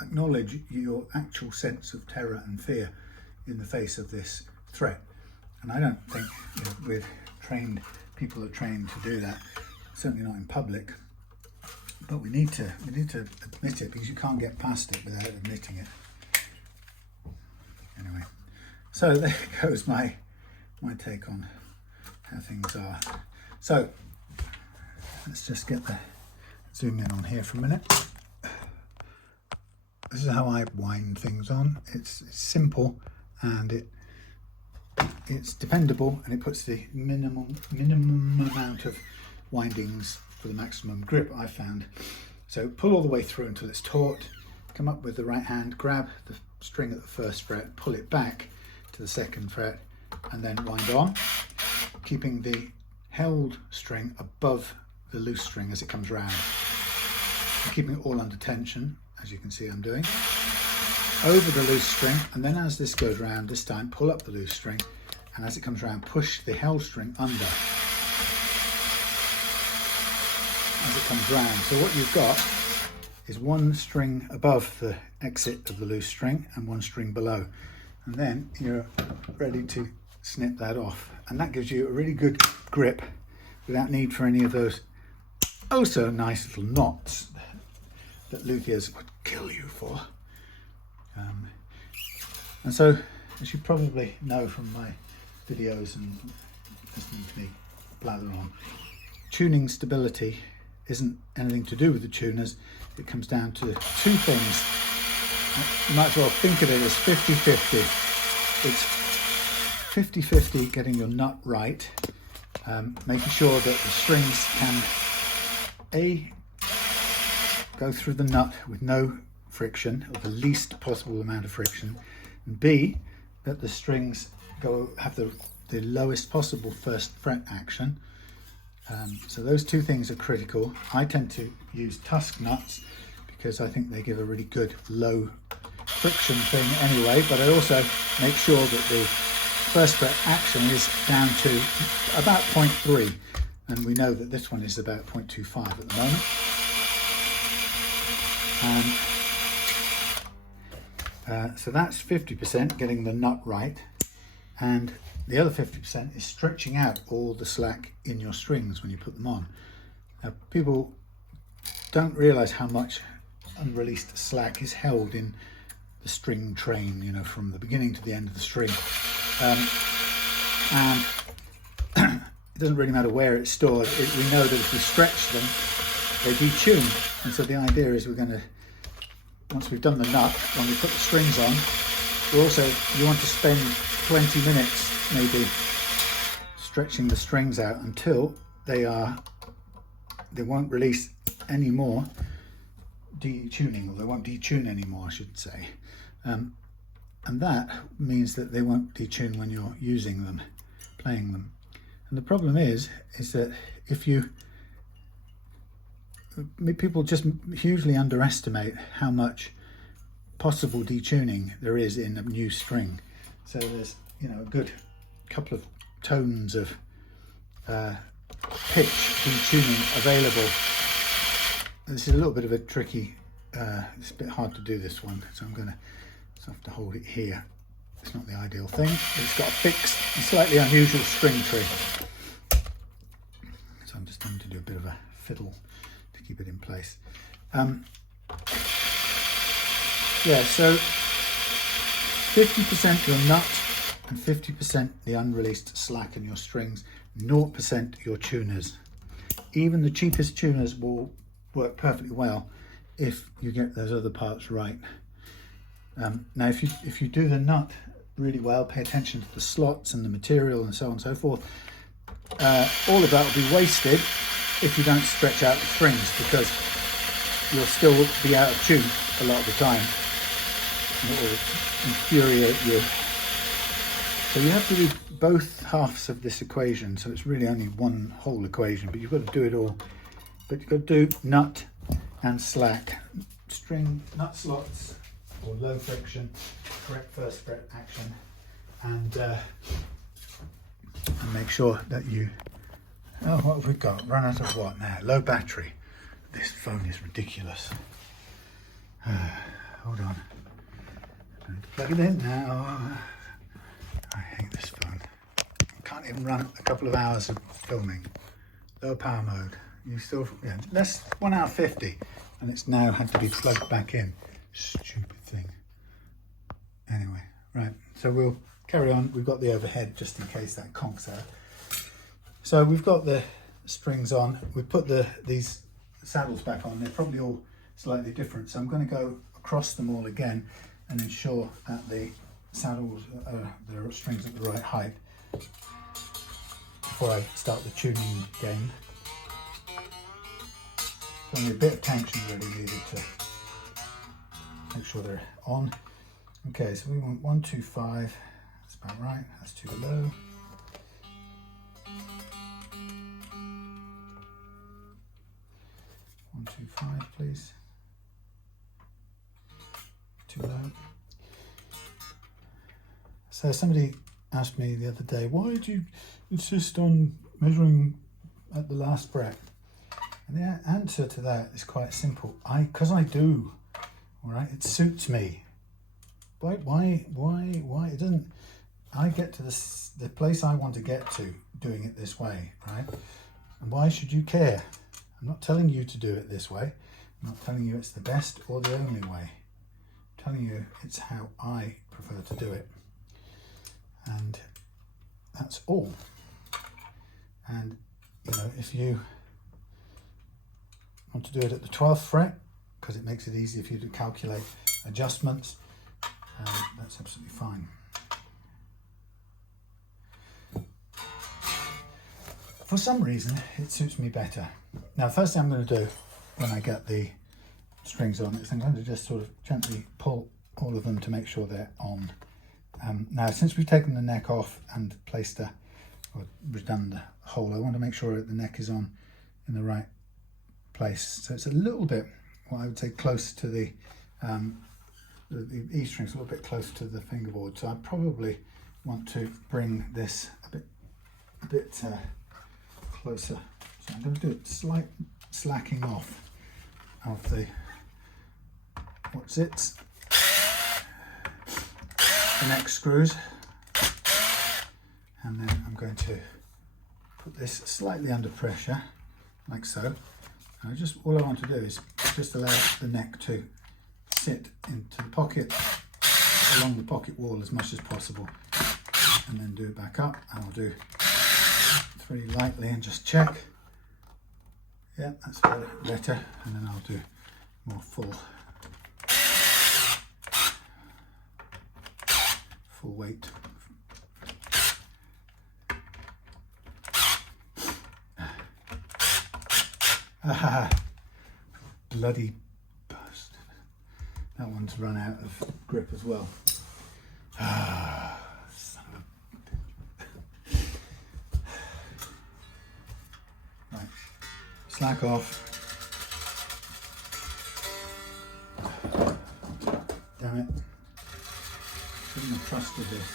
acknowledge your actual sense of terror and fear in the face of this threat. And I don't think, you know, with people are trained to do that, certainly not in public. But we need to admit it, because you can't get past it without admitting it. Anyway, so there goes my take on how things are. So let's just get the zoom in on here for a minute. This is how I wind things on. It's simple, and it's dependable, and it puts the minimum amount of windings for the maximum grip, I found. So pull all the way through until it's taut, come up with the right hand, grab the string at the first fret, pull it back to the second fret, and then wind on, keeping the held string above the loose string as it comes round, and keeping it all under tension, as you can see I'm doing, over the loose string. And then as this goes round, this time pull up the loose string, and as it comes round, push the held string under as it comes round. So what you've got is one string above the exit of the loose string and one string below, and then you're ready to snip that off, and that gives you a really good grip without need for any of those oh so nice little knots that luthiers would kill you for. And so, as you probably know from my videos and listening to me blather on, tuning stability isn't anything to do with the tuners. It comes down to two things. You might as well think of it as 50-50. It's 50-50 getting your nut right, making sure that the strings can A, go through the nut with no friction, or the least possible amount of friction, and B, that the strings have the lowest possible first fret action. So those two things are critical. I tend to use tusk nuts because I think they give a really good low friction thing anyway, but I also make sure that the first fret action is down to about 0.3, and we know that this one is about 0.25 at the moment. So that's 50% getting the nut right, and the other 50% is stretching out all the slack in your strings when you put them on. Now, people don't realise how much unreleased slack is held in the string train, you know, from the beginning to the end of the string. And it doesn't really matter where it's stored. We know that if we stretch them, they detune. And so the idea is we're going to, once we've done the nut, when we put the strings on, you want to spend 20 minutes maybe stretching the strings out until they won't release any more detuning, or they won't detune anymore, I should say. And that means that they won't detune when you're using them, playing them. And the problem is that people just hugely underestimate how much possible detuning there is in a new string. So there's, you know, a good couple of tones of pitch detuning available. This is a little bit of a tricky, it's a bit hard to do this one, so I'm going to have to hold it here. It's not the ideal thing, but it's got a fixed and slightly unusual string tree. So I'm just going to do a bit of a fiddle to keep it in place. Yeah, so 50% your nut and 50% the unreleased slack in your strings, 0% your tuners. Even the cheapest tuners will work perfectly well if you get those other parts right. Now, if you do the nut really well, pay attention to the slots and the material and so on and so forth, all of that will be wasted if you don't stretch out the strings, because you'll still be out of tune a lot of the time. It will infuriate you. So you have to do both halves of this equation, so it's really only one whole equation, but you've got to do it all but you've got to do nut and slack. String nut slots or low friction, correct first fret action, and make sure that you, oh, what have we got? Run out of what now? Low battery. This phone is ridiculous. Hold on. I need to plug it in now. I hate this phone. Can't even run a couple of hours of filming. Low power mode. You still, yeah, that's 1 hour 50, and it's now had to be plugged back in. Stupid thing. Anyway, right. So we'll carry on. We've got the overhead just in case that conks out. So we've got the strings on. We put these saddles back on. They're probably all slightly different. So I'm going to go across them all again and ensure that the saddles, the strings at the right height before I start the tuning game. Only a bit of tension really needed to make sure they're on. Okay, so we want 125. That's about right. That's too low. One, 2, 5, please. Too low. So somebody asked me the other day, why do you insist on measuring at the last fret? And the answer to that is quite simple. Because I do. All right, it suits me. Why? It doesn't. I get to the place I want to get to doing it this way, right? And why should you care? I'm not telling you to do it this way. I'm not telling you it's the best or the only way. I'm telling you it's how I prefer to do it. And that's all. And you know, if you want to do it at the 12th fret, because it makes it easier for you to calculate adjustments, that's absolutely fine. For some reason, it suits me better. Now, first thing I'm going to do when I get the strings on is I'm going to just sort of gently pull all of them to make sure they're on. Now, since we've taken the neck off and placed or redone the hole, I want to make sure that the neck is on in the right place. So it's a little bit, what I would say, close to the E string's a little bit close to the fingerboard. So I probably want to bring this a bit closer. So I'm going to do a slight slacking off of the the neck screws, and then I'm going to put this slightly under pressure, like so. And all I want to do is just allow the neck to sit into the pocket, along the pocket wall as much as possible, and then do it back up. And I'll do 3 lightly and just check. Yeah, that's better. And then I'll do more full weight. Bloody bastard. That one's run out of grip as well. Son of a... Right, slack off. Damn it. Shouldn't have trusted this.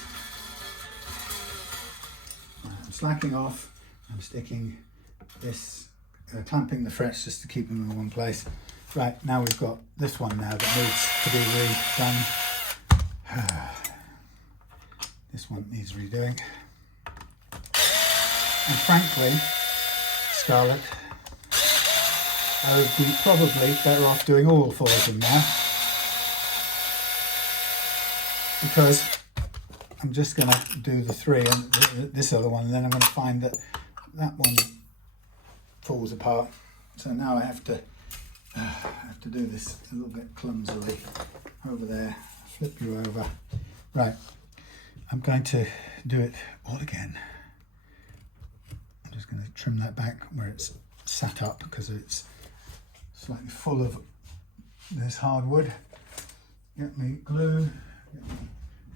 Right, I'm slacking off. I'm sticking this, clamping the frets just to keep them in one place. Right, now we've got this one now that needs to be redone. This one needs redoing. And frankly, Scarlett, I would be probably better off doing all 4 of them now, because I'm just going to do the 3 and this other one, and then I'm going to find that that one falls apart. So now I have to do this a little bit clumsily. Over there, flip you over. Right, I'm going to do it all again. I'm just going to trim that back where it's sat up because it's slightly full of this hardwood. Get me glue,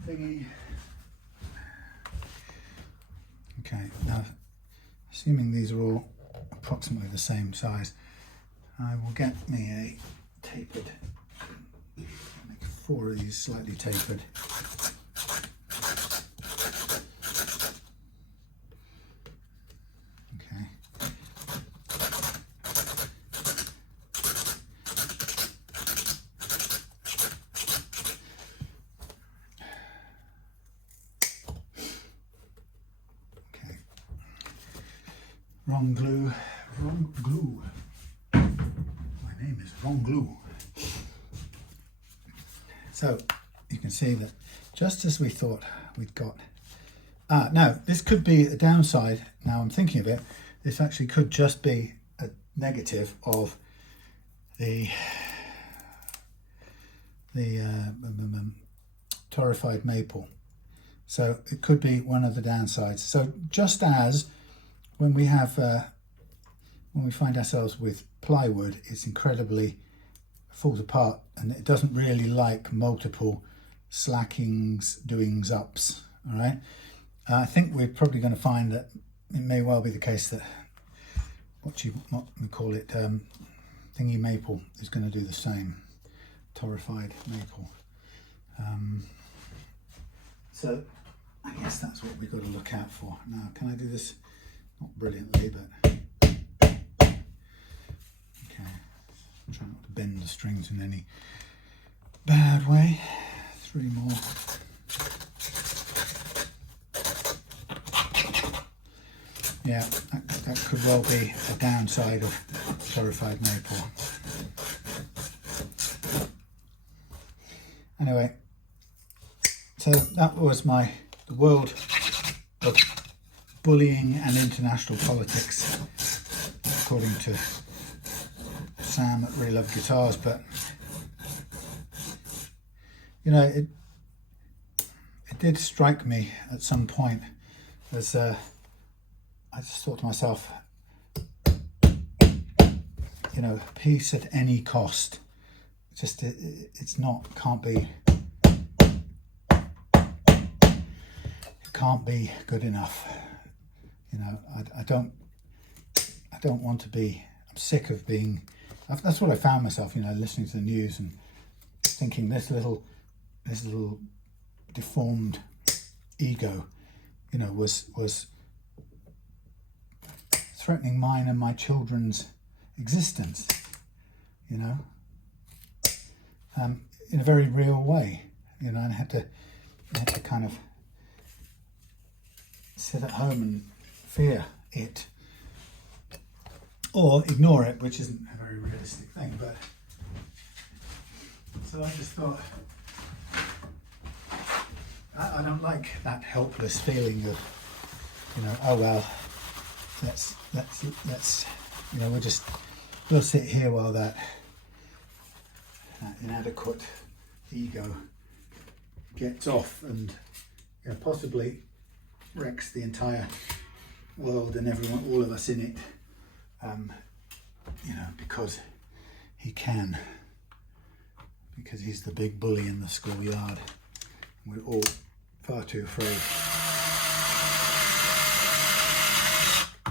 get me thingy. Okay, now assuming these are all approximately the same size, I will get me a tapered, make 4 of these slightly tapered. Okay. Okay. Wrong glue, wrong glue. My name is Wrong Glue. So you can see that just as we thought we'd got, now this could be a downside. Now I'm thinking of it, this actually could just be a negative of the torrefied maple. So it could be one of the downsides. So just as when we have when we find ourselves with plywood, it's incredibly falls apart and it doesn't really like multiple slackings, doings, ups. All right. I think we're probably going to find that it may well be the case that what we call it, thingy maple is going to do the same, torrefied maple. So I guess that's what we've got to look out for. Now, can I do this? Not brilliantly, but okay. Try not to bend the strings in any bad way. 3 more. Yeah, that could well be a downside of torrefied maple. Anyway, so that was the world of bullying and international politics, according to Sam at Really Love Guitars. But you know, it did strike me at some point as I just thought to myself, you know, peace at any cost. Just it's not, can't be good enough. You know, I don't want to be. I'm sick of being. That's what I found myself. You know, listening to the news and thinking this little deformed ego, you know, was threatening mine and my children's existence. You know, in a very real way. You know, and I had to kind of sit at home and fear it, or ignore it, which isn't a very realistic thing. But so I just thought, I don't like that helpless feeling of, you know, oh well, let's you know, we'll sit here while that inadequate ego gets off and, you know, possibly wrecks the entire world and everyone, all of us in it, you know, because he can, because he's the big bully in the schoolyard. We're all far too afraid.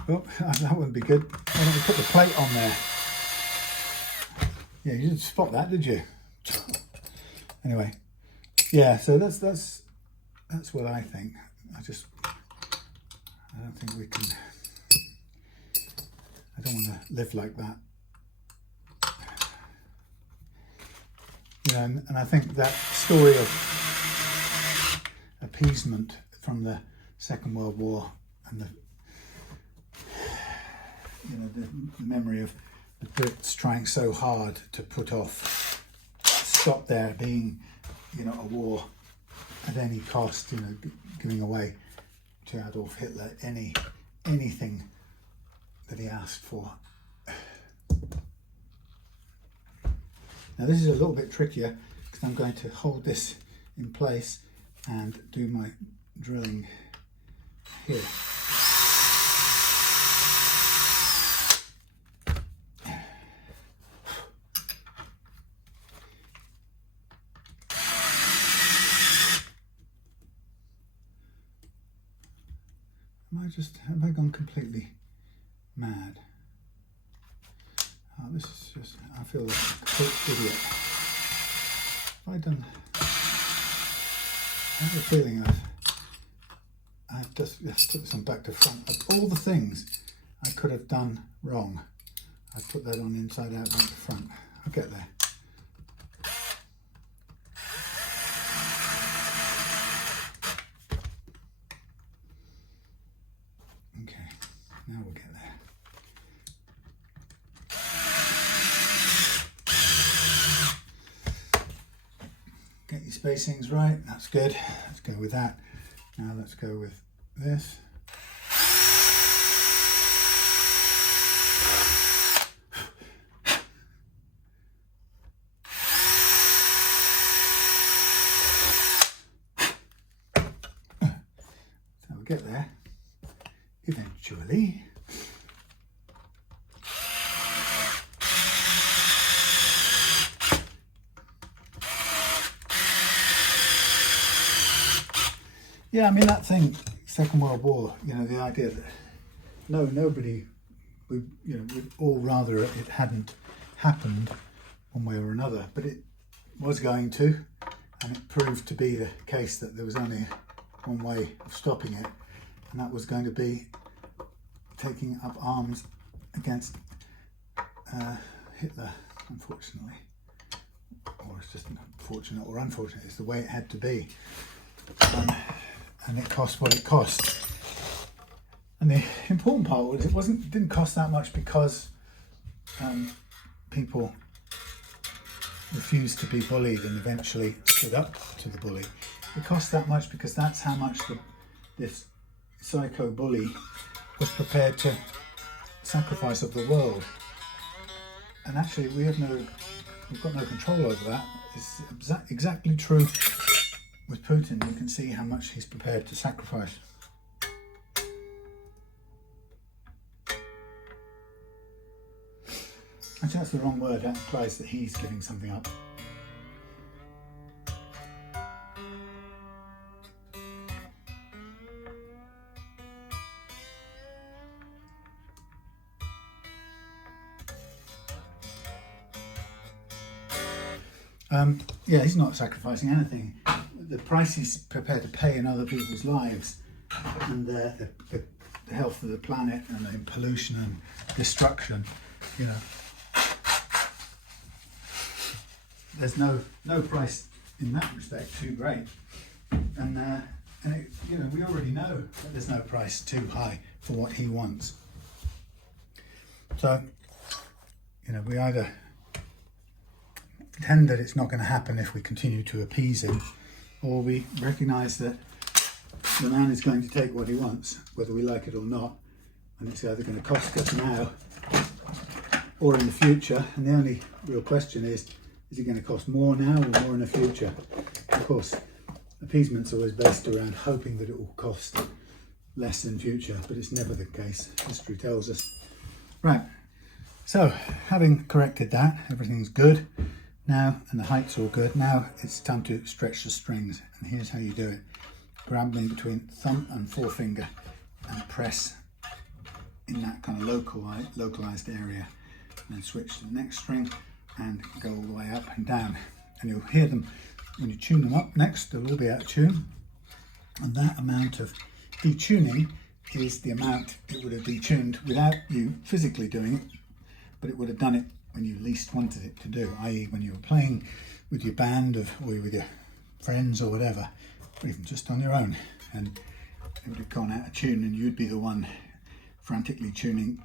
Oh, that wouldn't be good. Why don't we put the plate on there? Yeah, you didn't spot that, did you? Anyway, yeah. So that's what I think. I don't think we can. I don't want to live like that. You know, and I think that story of appeasement from the Second World War and the memory of the Brits trying so hard to stop there being, you know, a war at any cost, you know, giving away to Adolf Hitler anything that he asked for. Now this is a little bit trickier because I'm going to hold this in place and do my drilling here. Have I gone completely mad? Oh, this is just, I feel like a complete idiot. I have a feeling I've just took this on back to front. Of all the things I could have done wrong, I put that on inside out, back to front. I'll get there. Okay, now we'll get there. Get your spacings right, that's good. Let's go with that. Now let's go with this. So we'll get there eventually. Yeah, I mean that thing, Second World War, you know, the idea that nobody, we'd all rather it hadn't happened one way or another, but it was going to, and it proved to be the case that there was only one way of stopping it, and that was going to be taking up arms against Hitler, unfortunately. Or it's just unfortunate or unfortunate, it's the way it had to be. And it cost what it cost. And the important part was it didn't cost that much because people refused to be bullied and eventually stood up to the bully. It cost that much because that's how much this psycho bully was prepared to sacrifice of the world. And actually we've got no control over that. It's exactly true. With Putin, you can see how much he's prepared to sacrifice. Actually, that's the wrong word. That implies that he's giving something up. Yeah, he's not sacrificing anything. The price he's prepared to pay in other people's lives and the health of the planet and the pollution and destruction, you know, there's no price in that respect too great, and it, you know, we already know that there's no price too high for what he wants. So, you know, we either pretend that it's not going to happen if we continue to appease him, or we recognise that the man is going to take what he wants, whether we like it or not, and it's either going to cost us now or in the future. And the only real question is it going to cost more now or more in the future? Of course, appeasement's always based around hoping that it will cost less in future, but it's never the case, history tells us. Right, so having corrected that, everything's good now, and the height's all good. Now it's time to stretch the strings, and here's how you do it. Grab them between thumb and forefinger and press in that kind of localized area, and then switch to the next string and go all the way up and down, and you'll hear them when you tune them up next. They'll all be out of tune, and that amount of detuning is the amount it would have detuned without you physically doing it, but it would have done it when you least wanted it to do, i.e. when you were playing with your band or with your friends or whatever, or even just on your own, and it would have gone out of tune, and you'd be the one frantically tuning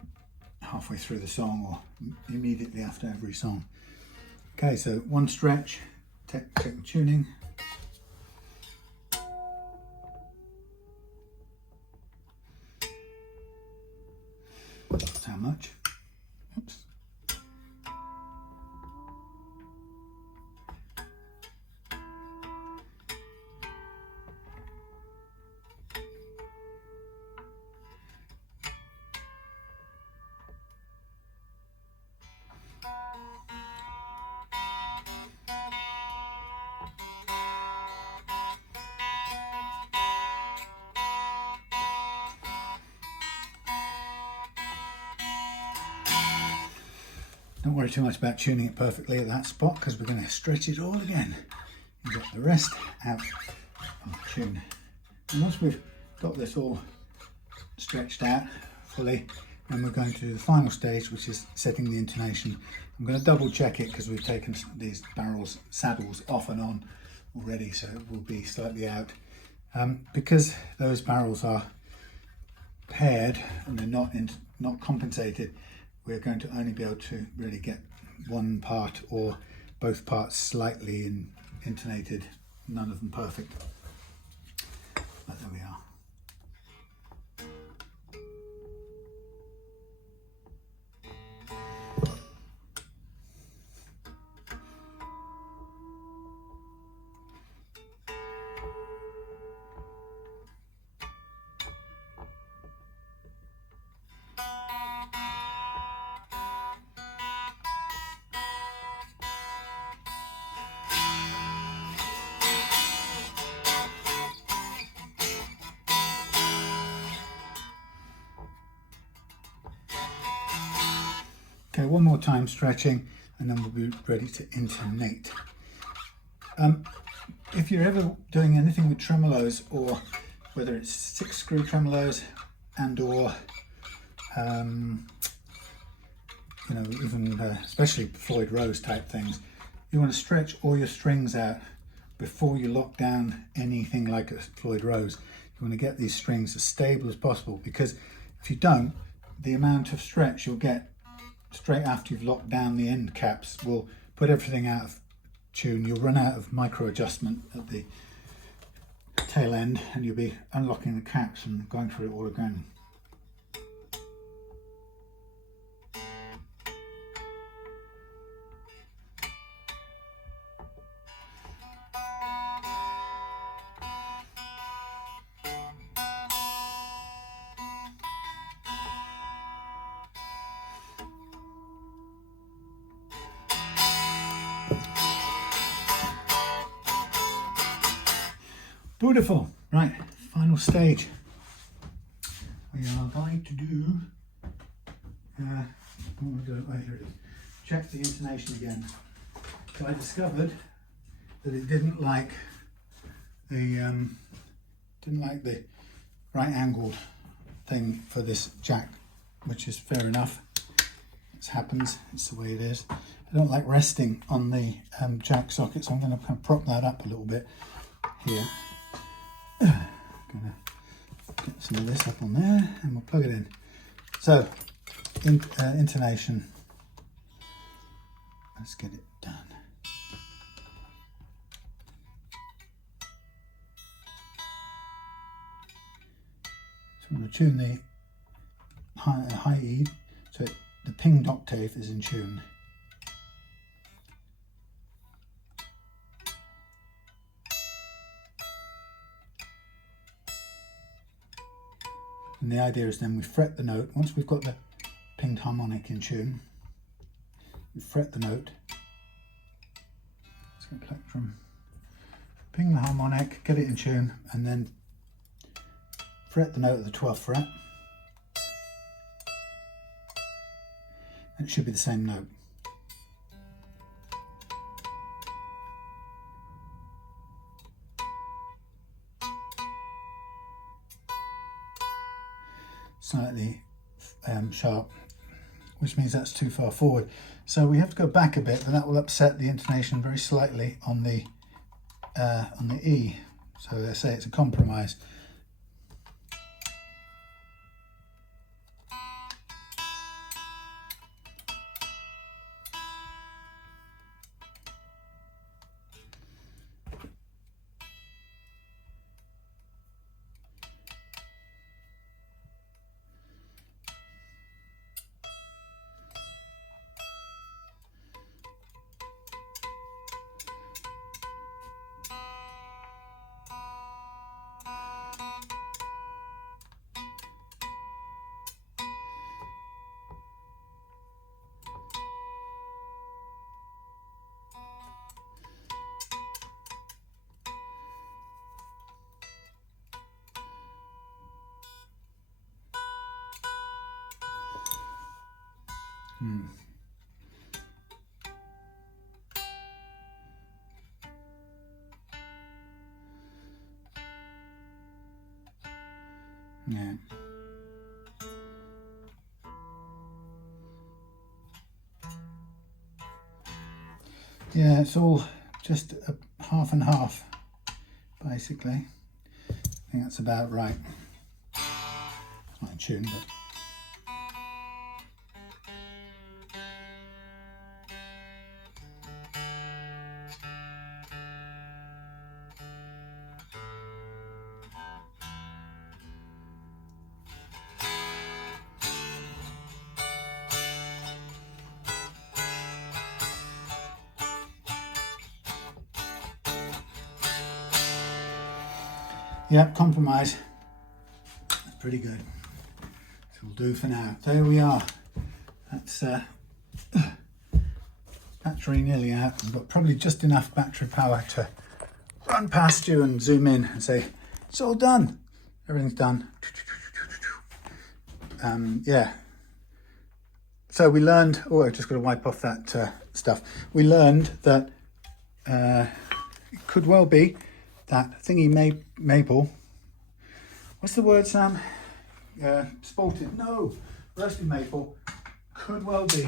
halfway through the song or immediately after every song. Okay, so one stretch, check the tuning. That's how much. Oops. Don't worry too much about tuning it perfectly at that spot, because we're going to stretch it all again and get the rest out of tune. And once we've got this all stretched out fully, then we're going to do the final stage, which is setting the intonation. I'm going to double check it because we've taken these saddles off and on already, so it will be slightly out. Because those barrels are paired and they're not compensated, we're going to only be able to really get one part or both parts slightly intonated, none of them perfect. But there we are. Okay, one more time stretching and then we'll be ready to intonate. If you're ever doing anything with tremolos, or whether it's 6-screw tremolos and or you know, even especially Floyd Rose type things, you want to stretch all your strings out before you lock down anything like a Floyd Rose. You want to get these strings as stable as possible, because if you don't, the amount of stretch you'll get straight after you've locked down the end caps will put everything out of tune. You'll run out of micro adjustment at the tail end and you'll be unlocking the caps and going through it all again. Beautiful. Right, final stage. We are going to do, here it is. Check the intonation again. So I discovered that it didn't like the right angled thing for this jack, which is fair enough. It happens, it's the way it is. I don't like resting on the jack socket, so I'm going to kind of prop that up a little bit here. Gonna get some of this up on there and we'll plug it in. So, intonation. Let's get it done. So I'm going to tune the high E, so the pinged octave is in tune. And the idea is then we fret the note. Once we've got the pinged harmonic in tune, we fret the note. Let's get plectrum. Ping the harmonic, get it in tune, and then fret the note at the 12th fret. And it should be the same note. Slightly sharp, which means that's too far forward. So we have to go back a bit, but that will upset the intonation very slightly on the E. So they say it's a compromise. Yeah. Yeah, it's all just a half and half, basically. I think that's about right. It's not in tune, but... Yep, compromise. That's pretty good. This will do for now. There we are. That's battery nearly out. We've got probably just enough battery power to run past you and zoom in and say, it's all done. Everything's done. Yeah. So we learned, oh, I've just got to wipe off that stuff. We learned that it could well be that thingy maple, what's the word, Sam? Spalted, no, roasted maple could well be,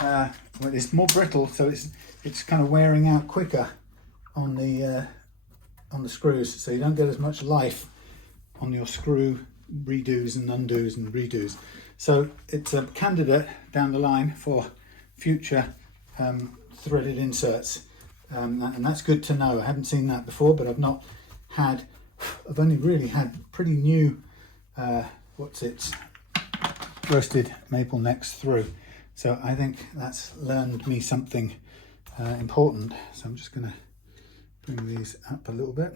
well, it's more brittle, so it's kind of wearing out quicker on the screws, so you don't get as much life on your screw redos and undos and redos. So it's a candidate down the line for future threaded inserts. And that's good to know. I haven't seen that before, but I've only really had pretty new, roasted maple necks through. So I think that's learned me something important. So I'm just gonna bring these up a little bit.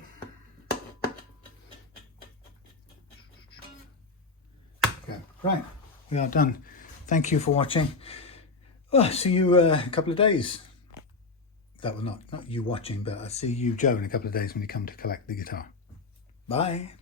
Okay, right, we are done. Thank you for watching. Oh, see you in a couple of days. That was not you watching, but I'll see you, Joe, in a couple of days when you come to collect the guitar. Bye.